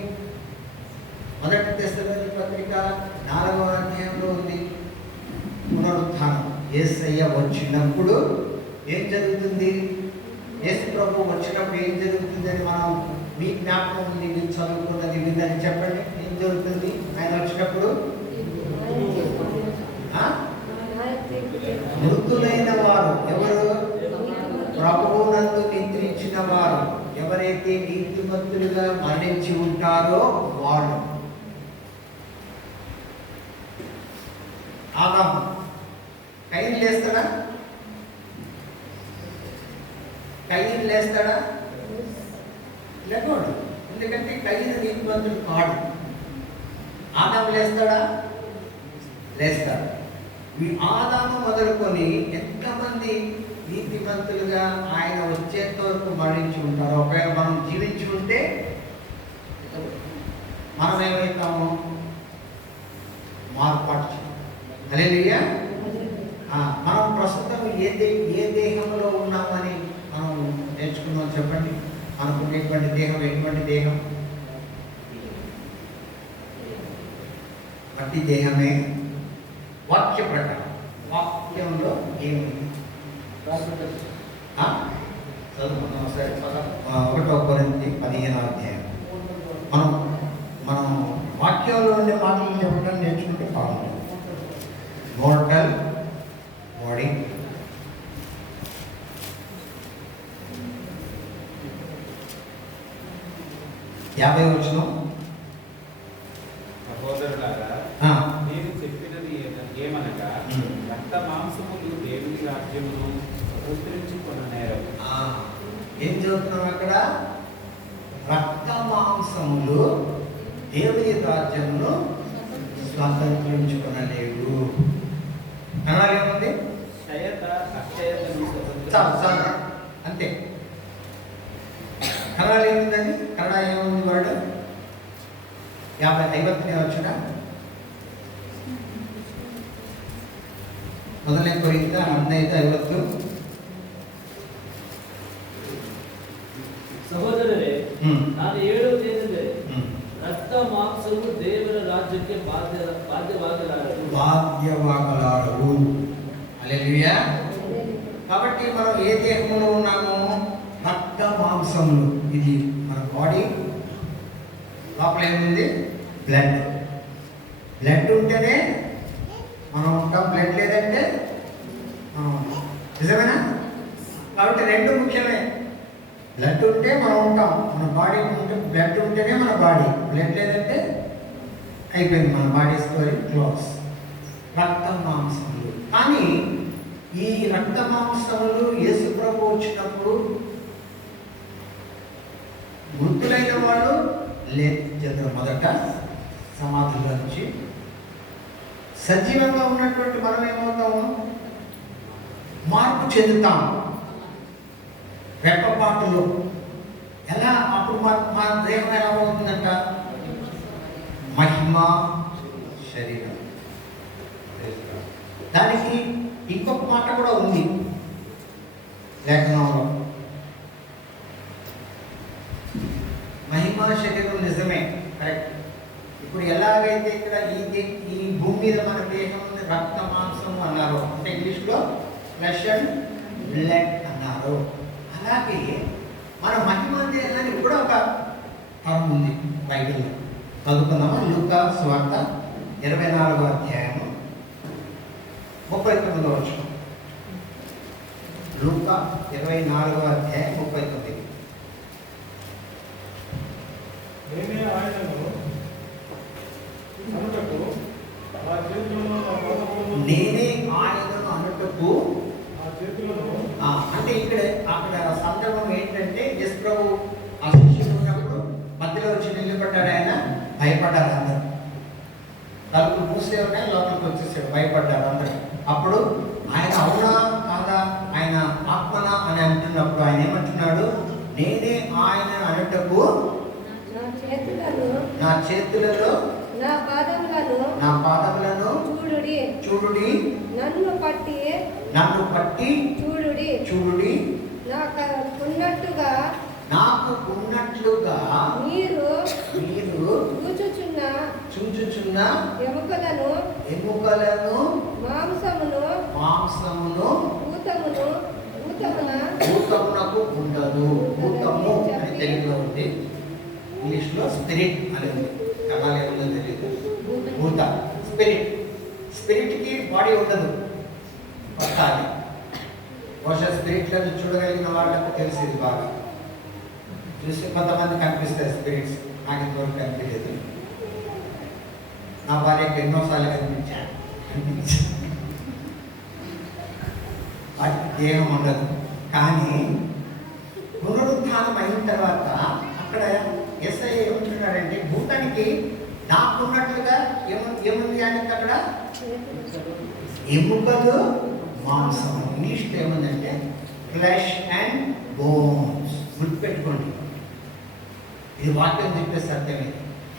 1 తెస్సలోనికీ పత్రిక 4వ అధ్యాయంలో ఉంది. పునరుత్థానం యేసయ్య వచ్చినప్పుడు ఏం జరుగుతుంది? యేసు ప్రభు వచ్చినప్పుడు ఏం జరుగుతుంది అని మనం మీ జ్ఞాపకం ఉంది, మీరు చదువుకున్నది విందని చెప్పండి. ఏం జరుగుతుంది ఆయన వచ్చినప్పుడు? మృతులైన వారు ఎవరు? ప్రభువునందు నిద్రించిన వారు. ఎవరైతే నీతిమంతులుగా మరణించి ఉంటారో వాళ్ళు. ఆదాము కయీను లేస్తాడా? కయీను లేస్తాడా? లేకోడు. ఎందుకంటే కయీను నీతిమంతుడు కాడు. ఆదాము లేస్తాడా? లేస్తాడు. ఈ ఆదాము మొదలుకొని ఎంతమంది నీతిమంతులుగా ఆయన వచ్చేంత వరకు మరణించి ఉంటారో, ఒకవేళ మనం జీవించి ఉంటే మనం ఏమవుతాము? మార్పాటు. హల్లెలూయా. మనం ప్రస్తుతం ఏ దేహంలో ఉన్నామని మనం నేర్చుకున్నాం చెప్పండి. మనకు ఉండేటువంటి దేహం ఎటువంటి దేహం? మట్టి దేహమే వాక్య ప్రకారం. వాక్యంలో ఏముంది చదువుకుందాం ఒకసారి. 1 కొరింథీ 15వ అధ్యాయం. మనం వాక్యంలో ఉండే మాటలు చెప్పడం నేర్చుకుంటే బాగుంటుంది. మోర్టల్ బాడీ, యాభై వచనం. సహోదరులారా, నేను చెప్పినది ఏమనగా రక్త మాంసములు దేవుని రాజ్యమును స్వతంత్రించుకున్న నేరం. ఏం చదువుతున్నాం అక్కడ? రక్త మాంసములు దేవుని రాజ్యమును స్వాతంత్రించుకునలేవు. అనాలి ఏముంది? క్షయత అక్షయతను చాలు అంతే. కన్నడ ఏముందండి? కన్నడ ఏముంది వర్డ్? 50 వచ్చిన ಮೊದಲನೇ ಕೊರಿಂಥ 15:50. ಸಹೋದರರೇ, ನಾನು ಹೇಳುವುದೇನೆಂದರೆ ರಕ್ತ ಮಾಂಸವು ದೇವರ ರಾಜ್ಯಕ್ಕೆ బాధ్యవాగలాడవు. హల్లెలూయా. కాబట్టి మనం ఏ దేహంలో ఉన్నామో రక్త మాంసములు, ఇది మన బాడీ. లోపల ఏముంది? బ్లడ్ ఉంటేనే మనం ఉంటాం. బ్లడ్ లేదంటే నిజమేనా? కాబట్టి రెండు ముఖ్యమే. బ్లడ్ ఉంటే మనం ఉంటాం. మన బాడీ ఉంటే, బ్లడ్ ఉంటేనే మన బాడీ. బ్లడ్ లేదంటే అయిపోయింది మన బాడీ స్టోరీ క్లోజ్. రక్త మాంసములు. కానీ ఈ రక్త మాంసములు యేసు ప్రభు వచ్చినప్పుడు మృతులైన వాళ్ళు లేచారు. మొదట సమాధుల నుంచి సజీవంగా ఉన్నటువంటి మనం ఏమవుతాము? మార్పు చెందుతాం. రెప్పపాటులో ఎలా? అప్పుడు మా దేహం ఎలా అవుతుందంట? మహిమ శరీరం. దానికి ఇంకొక మాట కూడా ఉంది లేఖనంలో. మహిమ శరీరం నిజమే, కరెక్ట్. ఇప్పుడు ఎలాగైతే ఇక్కడ ఈ భూమి మీద మన దేహం రక్త మాంసం అన్నారు, అంటే ఇంగ్లీష్లో ఫ్లెష్ అండ్ బ్లడ్ అన్నారు. అలాగే మన మహిమ దేహానికి కూడా ఒక టర్మ్ ఉంది బైబిల్లో. చదువుకుందామా? లూకా సువార్త 24వ అధ్యాయము 39వ వచనం. లూకా 24వ అధ్యాయం 39. నేనే ఆయనను అనుటకు ఆ చేతులను అంటే ఇక్కడ అక్కడ సందర్భం ఏంటంటే యేసు ప్రభు ఆ శిష్యులు ఉన్నప్పుడు మధ్యలో వచ్చి నిలబడ్డాడు. ఆయన భయపడ్డారు అందరూ. తలుపులు మూసే ఉన్నాయి, లోపలికి వచ్చేసాడు. భయపడ్డారు అందరూ. అప్పుడు ఆయన అవునా కాదా, ఆయన ఆత్మనా అని అంటున్నప్పుడు ఆయన ఏమంటున్నాడు? నేనే ఆయన అనుటకు నా చేతులలో నా పాదములను చూడుడి, నన్ను పట్టి చూడుడి, నాకు ఉన్నట్లుగా మీరు చూచుచున్న ఎముకలను మాంసమును భూతమునకు ఉండదు. భూతము అని తెలుగులో ఉంది, ఇంగ్లీష్లో స్పిరిట్ అని ఉంది. కథలు ఏముందో తెలియదు. భూత, స్పిరిట్కి బాడీ ఉండదు. పట్టాలి. బహుశా స్పిరిట్లను చూడగలిగిన వాళ్ళకు తెలిసింది బాగా. చూసి కొంతమంది కనిపిస్తాయి స్పిరిట్స్, నాకు ఇంతవరకు కనిపించలేదు. నా భార్యకు ఎన్నోసార్లు కనిపించాను. వాటికి దేహం ఉండదు. కానీ పునరుత్థానం అయిన తర్వాత అక్కడ ఎస్ఐ ఏమంటున్నాడంటే భూతానికి నాకున్నట్లుగా ఏముంది ఆయనకి అక్కడ? ఎముకలు మాంసం. ఇంగ్లీష్లో ఏముందంటే ఫ్లెష్ అండ్ బోన్స్. గుర్తుపెట్టుకోండి, ఇది వాక్యం చెప్పే సత్యమే.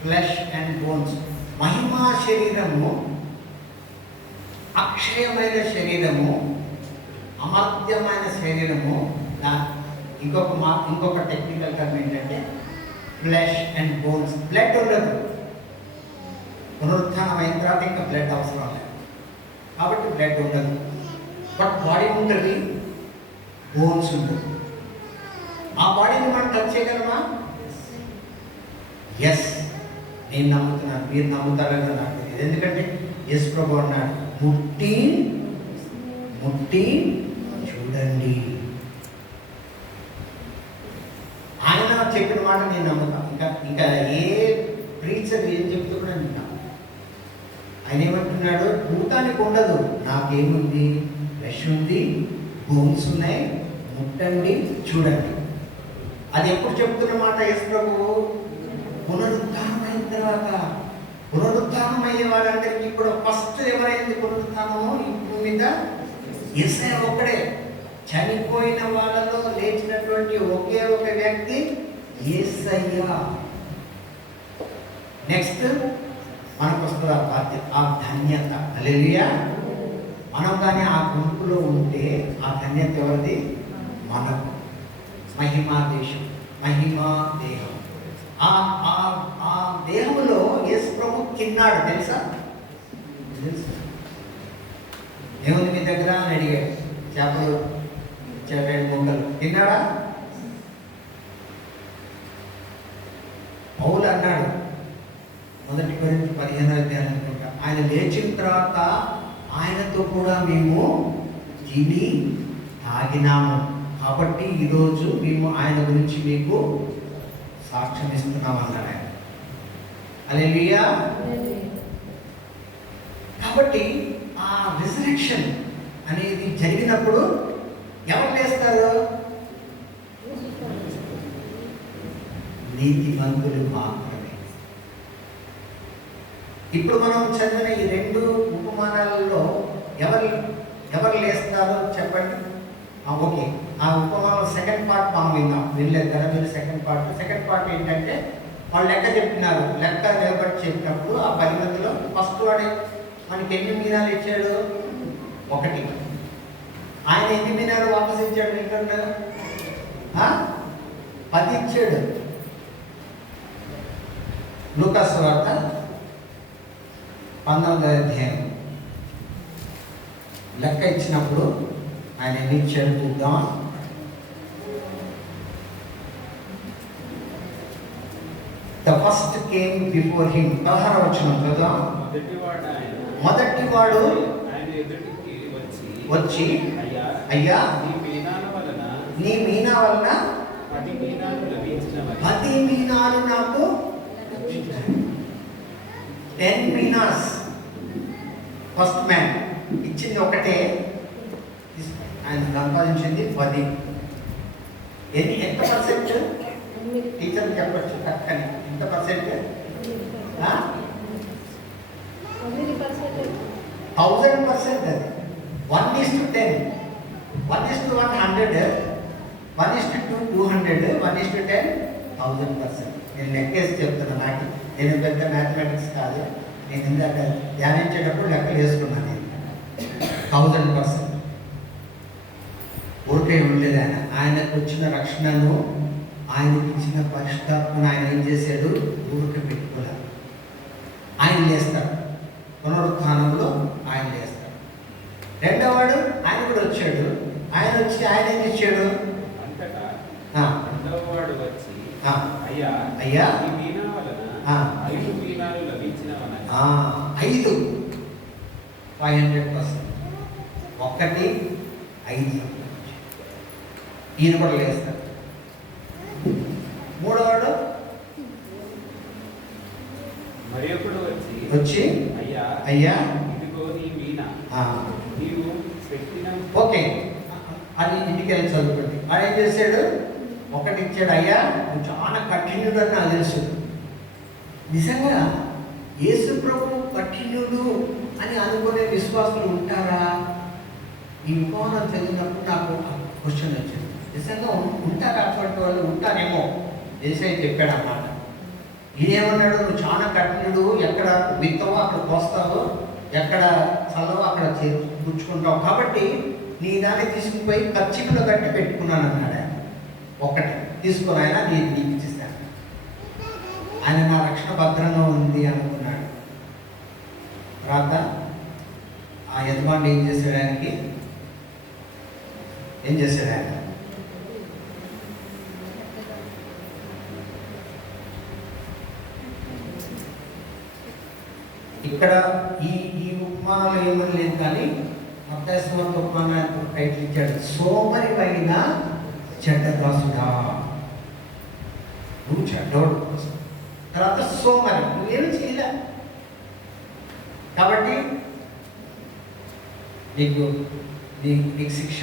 Flesh and bones. మహిమా శరీరము, అక్షయమైన శరీరము, అమర్త్యమైన శరీరము. ఇంకొక టెక్నికల్ టర్మ్ ఏంటంటే ఫ్లెష్ అండ్ బోన్స్. బ్లడ్ ఉండదు. పునరుత్థానం అయిన తర్వాత ఇంకా బ్లడ్ అవసరం లేదు, కాబట్టి బ్లడ్ ఉండదు. బట్ బాడీ ఉంటుంది, బోన్స్ ఉంటుంది. ఆ బాడీని మనం టచ్ చేయగలమా? ఎస్, నేను నమ్ముతున్నాను, మీరు నమ్ముతారని నాకు తెలియదు. ఎందుకంటే యేసు ప్రభు అన్నాడు, ముట్టి ముట్టి చూడండి. ఆయన చెప్పిన మాట నేను నమ్ముతాను. ఇంకా ఏ ప్రీచర్ ఏం చెప్తూ కూడా నేను ఆయన ఏమంటున్నాడు, భూతానికి ఉండదు, నాకేముంది, ఫ్లెష్ ఉంది, బోన్స్ ఉన్నాయి, ముట్టండి చూడండి. అది ఎప్పుడు చెప్తున్న మాట యేసు ప్రభువు? పునరుత్థానం అయిన తర్వాత. పునరుత్థానం అయ్యే వాళ్ళందరికీ ఇప్పుడు ఫస్ట్ ఎవరైంది పునరుత్థానము ఈ భూమి మీద? యేసయ్య ఒక్కడే. చనిపోయిన వాళ్ళలో లేచినటువంటి ఒకే ఒక వ్యక్తి యేసయ్య. నెక్స్ట్ మనకు వస్తుంది ఆ బాధ్యత, ఆ ధన్యత. హల్లెలూయా. మనం కానీ ఆ గుంపులో ఉంటే ఆ ధన్యత ఎవరిది? మనకు. మహిమా దేశం, మహిమా దేహం. ఆ దేహంలో యేసు ప్రభు తిన్నాడు, తెలుసా? దేవుని మీ దగ్గర అని అడిగాడు. చేపలు 2 ముక్కలు తిన్నాడా? పౌలు అన్నాడు, 1 కొరింథీ 15వ అధ్యాయం అనుకుంటా, ఆయన లేచిన తర్వాత ఆయనతో కూడా మేము తిని తాగినాము, కాబట్టి ఈరోజు మేము ఆయన గురించి మీకు సాక్ష్యం ఇస్తున్నాం అన్నాడు ఆయన. హల్లెలూయా. కాబట్టి ఆ రిజరెక్షన్ అనేది జరిగినప్పుడు ఎవరు లేస్తారు? నీతిమంతులు మాత్రమే. ఇప్పుడు మనం చదివిన ఈ 2 ఉపమానాలలో ఎవరు లేస్తారో చెప్పండి. ఓకే, ఆ ఉపమానం సెకండ్ పార్ట్ మనం వినలేదు కదా మీరు? సెకండ్ పార్ట్ ఏంటంటే వాళ్ళు లెక్క చెప్పినారు. లెక్క నిలబడి చెప్పినప్పుడు ఆ 10 మందిలో ఫస్ట్ వాడు మనకి ఎన్ని మీనాలు ఇచ్చాడు? 1. ఆయన ఎన్ని మీనాలు వాపస్ ఇచ్చాడు? రిటర్న్ 10 ఇచ్చాడు. లూకాసు సువార్త 19వ అధ్యాయం లెక్క ఇచ్చినప్పుడు ఆయన ఎన్ని ఇచ్చాడు చూద్దామా? The first came before him. 16వ వచనం కదా. మొదటివాడు ఆయన ఎదుటికి వచ్చి అయ్యా నీ మీనా వలన 10 మీనాలు లభించినవి. 10 మీనాలు నాకు 10 మీనాస్. ఫస్ట్ మ్యాన్ ఇచ్చింది ఒకటే, ఆయన సంపాదించింది 10. ఎంత పర్సెంట్? టీచర్ చెప్పచ్చు కక్కని. ఎంత పర్సెంట్? 1000%. అది 1:10, 1:100, 1:2, 200, 1:10, 1000%. నేను లెక్కేసి చెప్తున్నా. నాకు నేను పెద్ద మ్యాథమెటిక్స్ కాదు. నేను ఇందాక ధ్యానించేటప్పుడు లెక్కలు వేసుకున్నాను. నేను 1000%. ఊరికే ఉండలేదు ఆయన. ఆయనకు వచ్చిన రక్షణను, ఆయనకి ఇచ్చిన పరిశుద్ధాత్మను ఆయన ఏం చేశాడు? ఊరికే పెట్టుకోలేదు. ఆయన లేస్తాడు, పునరుత్థానంలో ఆయన లేస్తాడు. రెండవవాడు ఆయన కూడా వచ్చాడు. ఆయన వచ్చి ఆయన ఏం ఇచ్చాడు? అంతటా ఆ, రెండవవాడు వచ్చి ఆ, అయ్యా అయ్యా ఈ మీనా వలన ఆ, 5 మీనాలు లభించినవని. 5 500%. 1 5. ఈయన కూడా లేస్తాడు. మూడవవాడు మరి ఒకడు వచ్చి అయ్యా అయ్యా ఇదిగో నీ మీనా, ఆ, నీవు పెట్టిన ఓకే, అది ఇంటికి వెళ్ళి చదువుకోండి. వాడు ఏం చేశాడు? 1 ఇచ్చాడు. అయ్యా నువ్వు చాలా కఠినుడు అని నాకు తెలుసు. నిజంగా యేసు ప్రభు కఠినుడు అని అనుకునే విశ్వాసులు ఉంటారా? ఈ ఉపమానం చదివినప్పుడు నాకు క్వశ్చన్ వచ్చింది. నిజంగా ఉంటారా? అటువంటి వాళ్ళు ఉంటారేమో. యేసయ్య చెప్పాడు అన్నమాట. ఈయనేమన్నాడు? నువ్వు చాలా కఠినుడు, ఎక్కడ విత్తవో అక్కడ కోస్తావో, ఎక్కడ చల్లవో అక్కడ పుచ్చుకుంటావు, కాబట్టి నీ దాన్ని తీసుకుపోయి ఖర్చులో కట్టి పెట్టుకున్నాను అన్నాడు ఆయన. 1 తీసుకుని ఆయన నీకు ఇచ్చేస్తాను. ఆయన నా రక్షణ భద్రంగా ఉంది అనుకున్నాడు. తర్వాత ఆ యజమాని ఏం చేశాడు ఆయనకి? ఏం చేశాడు ఆయన? ఇక్కడ ఈ ఈ ఉపమానాలు ఏమని లేదు, కానీ మత్తయి సువార్త ఉపమానానికి టైటిల్ ఇచ్చాడు, సోమరివైన చెడ్డదాసుడా. నువ్వు చెడ్డోడు, తర్వాత సోమరి, నువ్వేమి చేయలే కాబట్టి నీకు నీకు శిక్ష.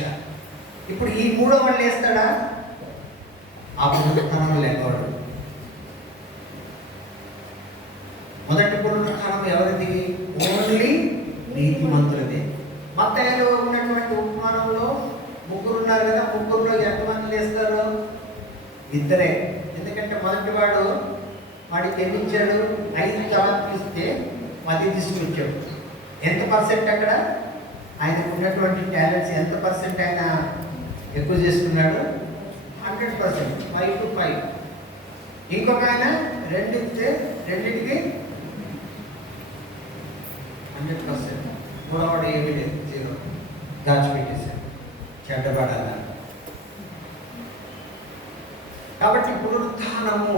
ఇప్పుడు ఈ మూడో వాళ్ళు వేస్తాడా? ఆ పునరుత్థానం లేకవాడు. మొదటి పునరుత్థానం ఎవరిది? ఓన్లీ నీతిమంతులదే. మత్తయిలో ఉన్నటువంటి ఉపమానంలో ముగ్గురు ఉన్నారు కదా, ముగ్గురులో ఎంతమంది లేస్తారు? ఇద్దరే. ఎందుకంటే మొదటి వాడికి ఎన్ని ఇచ్చాడు? 5 తలాంతులు ఇస్తే 10 తీసుకొచ్చాడు. ఎంత పర్సెంట్ అక్కడ? ఆయనకు ఉన్నటువంటి టాలెంట్స్ ఎంత పర్సెంట్ ఆయన ఎక్కువ చేసుకున్నాడు? 100%, 5 to 5. ఇంకొక ఆయన 2 ఇస్తే 2కి 100%. మూడవాడు ఏమీ లేదు, 0 దాచిపెట్టేశాడు, చెడ్డపడాలి. కాబట్టి పునరుత్థానము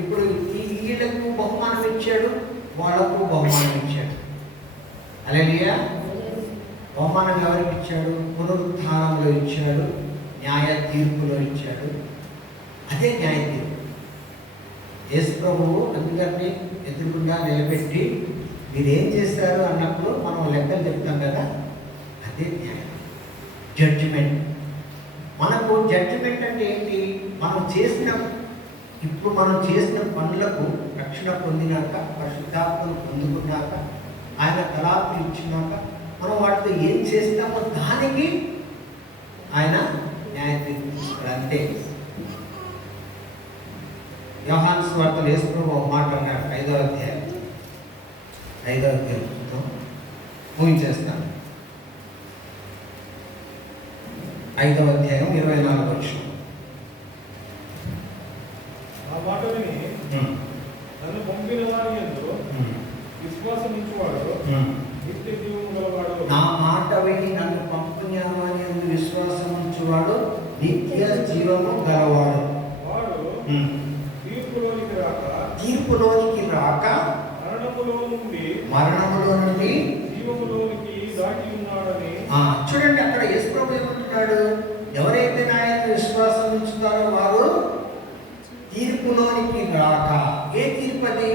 ఇప్పుడు వీళ్ళకు బహుమానం ఇచ్చాడు, వాళ్ళకు బహుమానం ఇచ్చాడు. హల్లెలూయా. బహుమానం ఎవరికి ఇచ్చాడు? పునరుత్థానంలో ఇచ్చాడు, న్యాయ తీర్పులో ఇచ్చాడు. అదే న్యాయ తీర్పు. యేసు ప్రభువు అందరినీ ఎదురుగుండా నిలబెట్టి మీరేం చేస్తారు అన్నప్పుడు మనం లెక్కలు చెప్తాం కదా, అదే న్యాయం, జడ్జిమెంట్. మనకు జడ్జిమెంట్ అంటే ఏంటి? ఇప్పుడు మనం చేసిన పనులకు రక్షణ పొందినాక, పరిశుద్ధాత్మను పొందుకున్నాక, ఆయన తలాంతులు ఇచ్చినాక మనం వాటితో ఏం చేస్తామో దానికి ఆయన న్యాయ తీర్పు ఇస్తాడు. అంతే. యోహాను సువార్తలో యేసు ప్రభువు ఒక మాట అన్నాడు, 5వ అధ్యాయం ముగించేస్తాను. 5వ అధ్యాయం 24వ వచనం. ఆ మాట విని నన్ను పంపిన వారి యందు విశ్వాసం ఉంచువాడు నిత్య జీవము గలవాడు. నా మాట విని నన్ను పంపిన వారి యందు విశ్వాసం ఉంచువాడు నిత్య జీవము గలవాడు. వాడు తీర్పులోనికి రాక మరణములో నుండి జీవములోనికి దాటి ఉన్నాడని. చూడండి, అక్కడ యేసు ప్రభువు ఏమంటున్నాడు? ఎవరైతే నా యందు విశ్వాసం ఉంచుతారో వారు తీర్పులోనికి రాక. ఏ తీర్పు అది?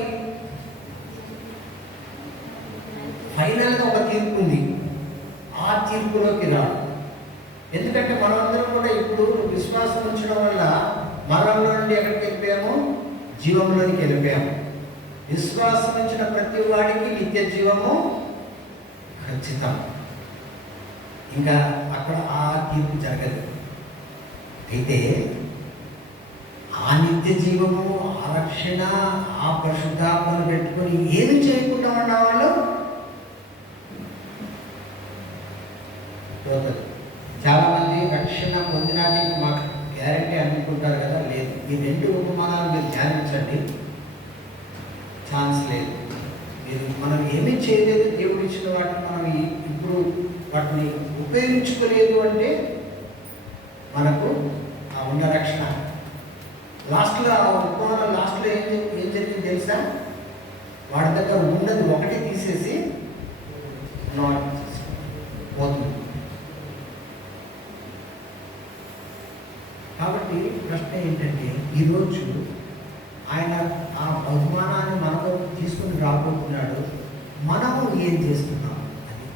ఫైనల్గా ఒక తీర్పు ఉంది, ఆ తీర్పులోకి రాడు. ఎందుకంటే మనమందరం కూడా ఇప్పుడు విశ్వాసం ఉంచడం వల్ల మరణంలో నుండి ఎక్కడికి వెళ్ళిపోయాము? జీవంలోనికి వెళ్ళిపోయాము. విశ్వాసం ఉంచిన ప్రతి వాడికి నిత్య జీవము ఖచ్చితం. ఇంకా అక్కడ ఆ తీర్పు జరగదు. అయితే ఆ నిత్య జీవము, ఆ రక్షణ, ఆ పరిశుద్ధాత్మను పెట్టుకొని ఏమి చేయకుండా ఉన్న వాళ్ళు చాలామంది రక్షణ పొందినాక మాకు గ్యారెంటీ అనుకుంటారు కదా. లేదు, ఈ 2 ఉపమానాలు మీరు ధ్యానించండి, ఛాన్స్ లేదు. మనం ఏమీ చేయలేదు, దేవుడు ఇచ్చిన వాటిని మనం ఇప్పుడు వాటిని ఉపయోగించుకోలేదు అంటే మనకు ఆ ఉన్న రక్షణ లాస్ట్లో, ఉపమానం లాస్ట్లో ఏం జరిగింది తెలుసా? వాడి దగ్గర ఉన్నది ఒకటి తీసేసి పోతుంది. కాబట్టి ప్రశ్న ఏంటంటే, ఈరోజు ఆయన ఆ బహుమానాన్ని మనకు తీసుకుని రాబోతున్నాడు. మనము ఏం చేస్తున్నాం? అది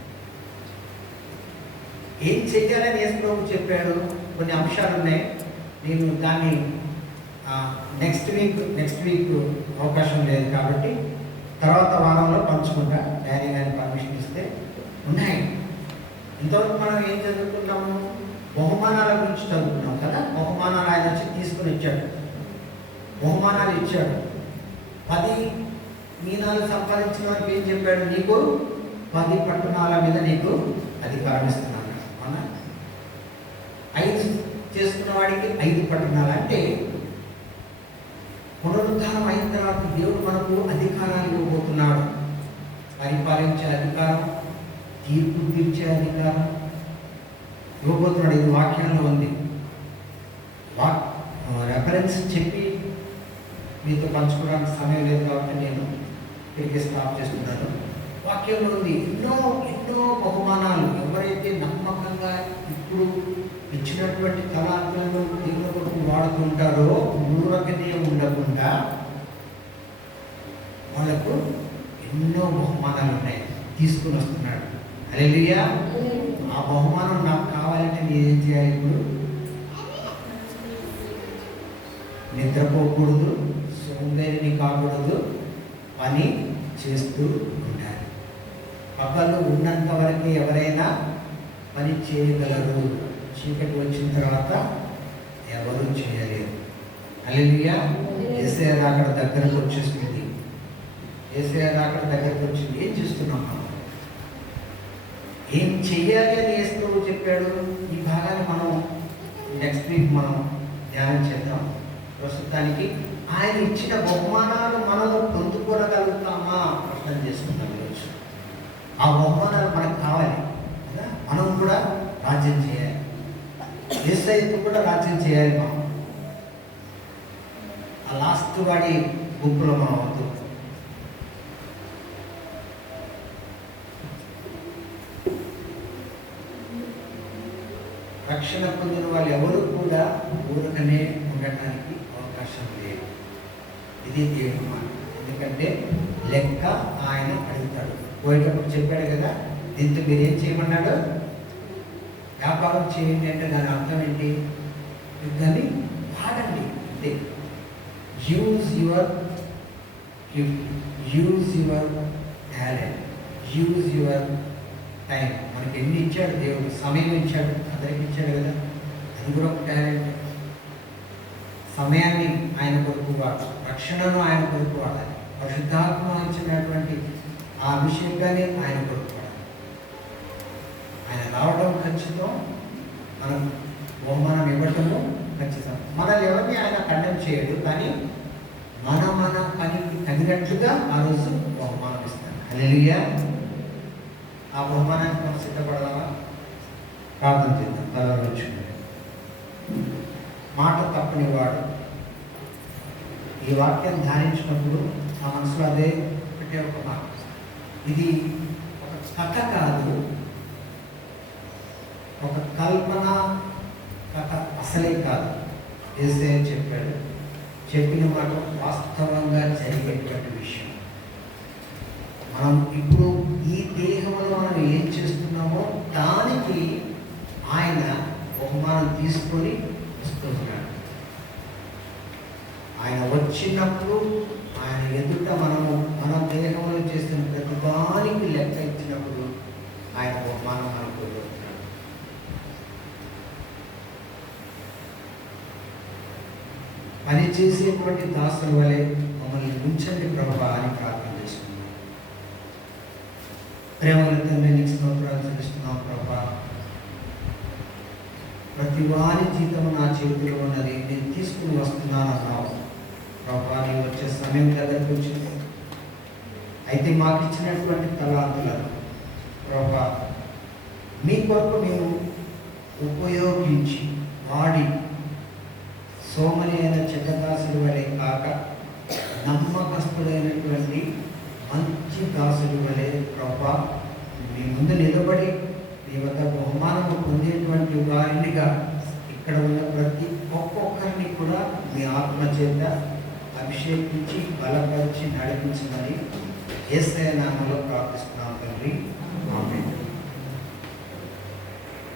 ఏం చెయ్యాలని యేసు ప్రభువు చెప్పాడు. కొన్ని అంశాలు ఉన్నాయి, నేను దాన్ని నెక్స్ట్ వీక్ అవకాశం లేదు కాబట్టి తర్వాత వారంలో పంచుకుంటా, డాడీ గారిని పర్మిషన్ ఇస్తే. ఉన్నాయి. ఇంతవరకు మనం ఏం చదువుకున్నాము? బహుమానాల గురించి చదువుకున్నాం కదా. బహుమానాలు ఆయన వచ్చి తీసుకుని ఇచ్చాడు, బహుమానాలు ఇచ్చాడు. 10 మీనాలు సంపాదించిన వారికి ఏం చెప్పాడు? నీకు 10 పట్టణాల మీద నీకు అధికారం ఇస్తున్నాను. అవునా? 5 చేసుకున్న వాడికి 5 పట్టణాలు. అంటే పునరుద్ధానం అయిన తర్వాత దేవుడు మనకు అధికారాలు ఇవ్వబోతున్నాడు. పరిపాలించే అధికారం, తీర్పు తీర్చే అధికారం ఇవ్వబోతున్నాడు. ఇది వాక్యంలో ఉంది. రెఫరెన్స్ చెప్పి మీతో పంచుకోవడానికి సమయం లేదు కాబట్టి నేను ఇక్కడికి స్టాప్ చేస్తున్నాను. వాక్యంలో ఉంది ఎన్నో ఎన్నో బహుమానాలు. ఎవరైతే నమ్మకంగా ఇప్పుడు ఇచ్చినటువంటి తలాంతులను దేవుని కొరకు వాడుతుంటారో ఊరకనే ఉండకుండా వాళ్ళకు ఎన్నో బహుమానాలు ఉన్నాయి, తీసుకుని వస్తున్నాడు. హల్లెలూయా. ఆ బహుమానం నాకు కావాలంటే నేనేం చేయాలి? ఇప్పుడు నిద్రపోకూడదు, సోంబేరిని కాకూడదు, పని చేస్తూ ఉండాలి. పగలు ఉన్నంత వరకు ఎవరైనా పని చేయగలరు, చీకటి వచ్చిన తర్వాత ఎవరు చేయలేరు. హల్లెలూయా. యేసయ్య రాకడ దగ్గరకు వచ్చేస్తుంది. యేసయ్య రాకడ దగ్గరకు వచ్చింది. ఏం చేస్తున్నాం మనం? ఏం చెయ్యాలి అని యేసు చెప్పాడు. ఈ భాగాన్ని మనం నెక్స్ట్ వీక్ మనం ధ్యానం చేద్దాం. ప్రస్తుతానికి ఆయన ఇచ్చిన బహుమానాలు మనము పొందుకోగలుగుతామా ప్రశ్న చేసుకుంటాం ఈరోజు. ఆ బహుమానాలు మనకు కావాలి కదా. మనం కూడా రాజ్యం చేయాలి. యేసయ్యతో కూడా రాజ్యం చేయాలి. మనం ఆ లాస్ట్ వాడి గుంపులో మనం అవుతాం. రక్షణ పొందిన వాళ్ళు ఎవరు కూడా ఊరకనే ఉండటానికి అవకాశం లేదు. ఇది దేవుని మాట. ఎందుకంటే లెక్క ఆయన అడుగుతాడు. పోయేటప్పుడు చెప్పాడు కదా, దీంతో మీరు ఏం చేయమన్నాడు? వ్యాపారం చేయండి అంటే దాని అర్థం ఏంటి? దాన్ని వాడండి అంతే. Use your gift, use your talent, use your time. మనకి ఎన్ని ఇచ్చాడు దేవుడు? సమయం ఇచ్చాడు, అందరికి ఇచ్చాడు కదా. అది కూడా ఒక టాలెంట్. సమయాన్ని ఆయన కొరకు వాడాలి, రక్షణను ఆయన కొరకు వాడాలి, పరిశుద్ధాత్మ ఇచ్చినటువంటి ఆ అభిషేకాన్ని ఆయన కొరకు వాడాలి. ఆయన రావడం ఖచ్చితం, మనం బహుమానం ఇవ్వటము ఖచ్చితం. మనల్ని ఎవరిని ఆయన ఖండం చేయడు, కానీ మన పనికి తగినట్లుగా ఆ రోజు బహుమానం ఇస్తాడు. హల్లెలూయా. ఆ బహుమానానికి మనం సిద్ధపడదామా? ప్రార్థన చేద్దాం. తలవంచుకుని. మాట తప్పని వాడు. ఈ వాక్యం ధ్యానించినప్పుడు నా మనసులో అదే ఒకటే ఒక మాట. ఇది ఒక కథ కాదు, ఒక కల్పన కథ అసలే కాదు. యేసయ్య చెప్పాడు, చెప్పిన మాట వాస్తవంగా జరిగేటువంటి విషయం. మనం ఇప్పుడు ఈ దేహంలో మనం ఏం చేస్తున్నామో దానికి ఆయన బహుమానం తీసుకొని వస్తున్నాడు. ఆయన వచ్చినప్పుడు ఆయన ఎదుట మన దేహంలో చేసిన ప్రతి దానికి లెక్క ఇచ్చినప్పుడు ఆయన బహుమానం మనకు వస్తున్నాడు. పని చేసేటువంటి దాసుల వలె మమ్మల్ని ఉంచండి ప్రభువా అని ప్రార్థన చేసుకున్నాం. ప్రేమల తండ్రి, నీకు స్తోత్రాలు చెల్లిస్తున్నాం ప్రభా. ప్రతి వారి జీతము నా చేతిలో ఉన్నది, నేను తీసుకుని వస్తున్నాను అన్నావు ప్రభా. నేను వచ్చే సమయం దగ్గరకు వచ్చింది. అయితే మాకు ఇచ్చినటువంటి తలాంతులను ప్రభా మీ కొరకు మేము ఉపయోగించి వాడి సోమని అయిన చెడ్డదాసుడు వలె కాక నమ్మకస్తుడైనటువంటి మంచి దాసుడు వలె ప్రభా మీ ముందు నిలబడి మీ వద్ద బహుమానము పొందేటువంటి వారినిగా ఇక్కడ ఉన్న ప్రతి ఒక్కొక్కరిని కూడా మీ ఆత్మ చేత అభిషేకించి బలపరిచి నడిపించమని యేసయ్య నామములో ప్రార్థిస్తున్నాం తండ్రి. ఆమేన్.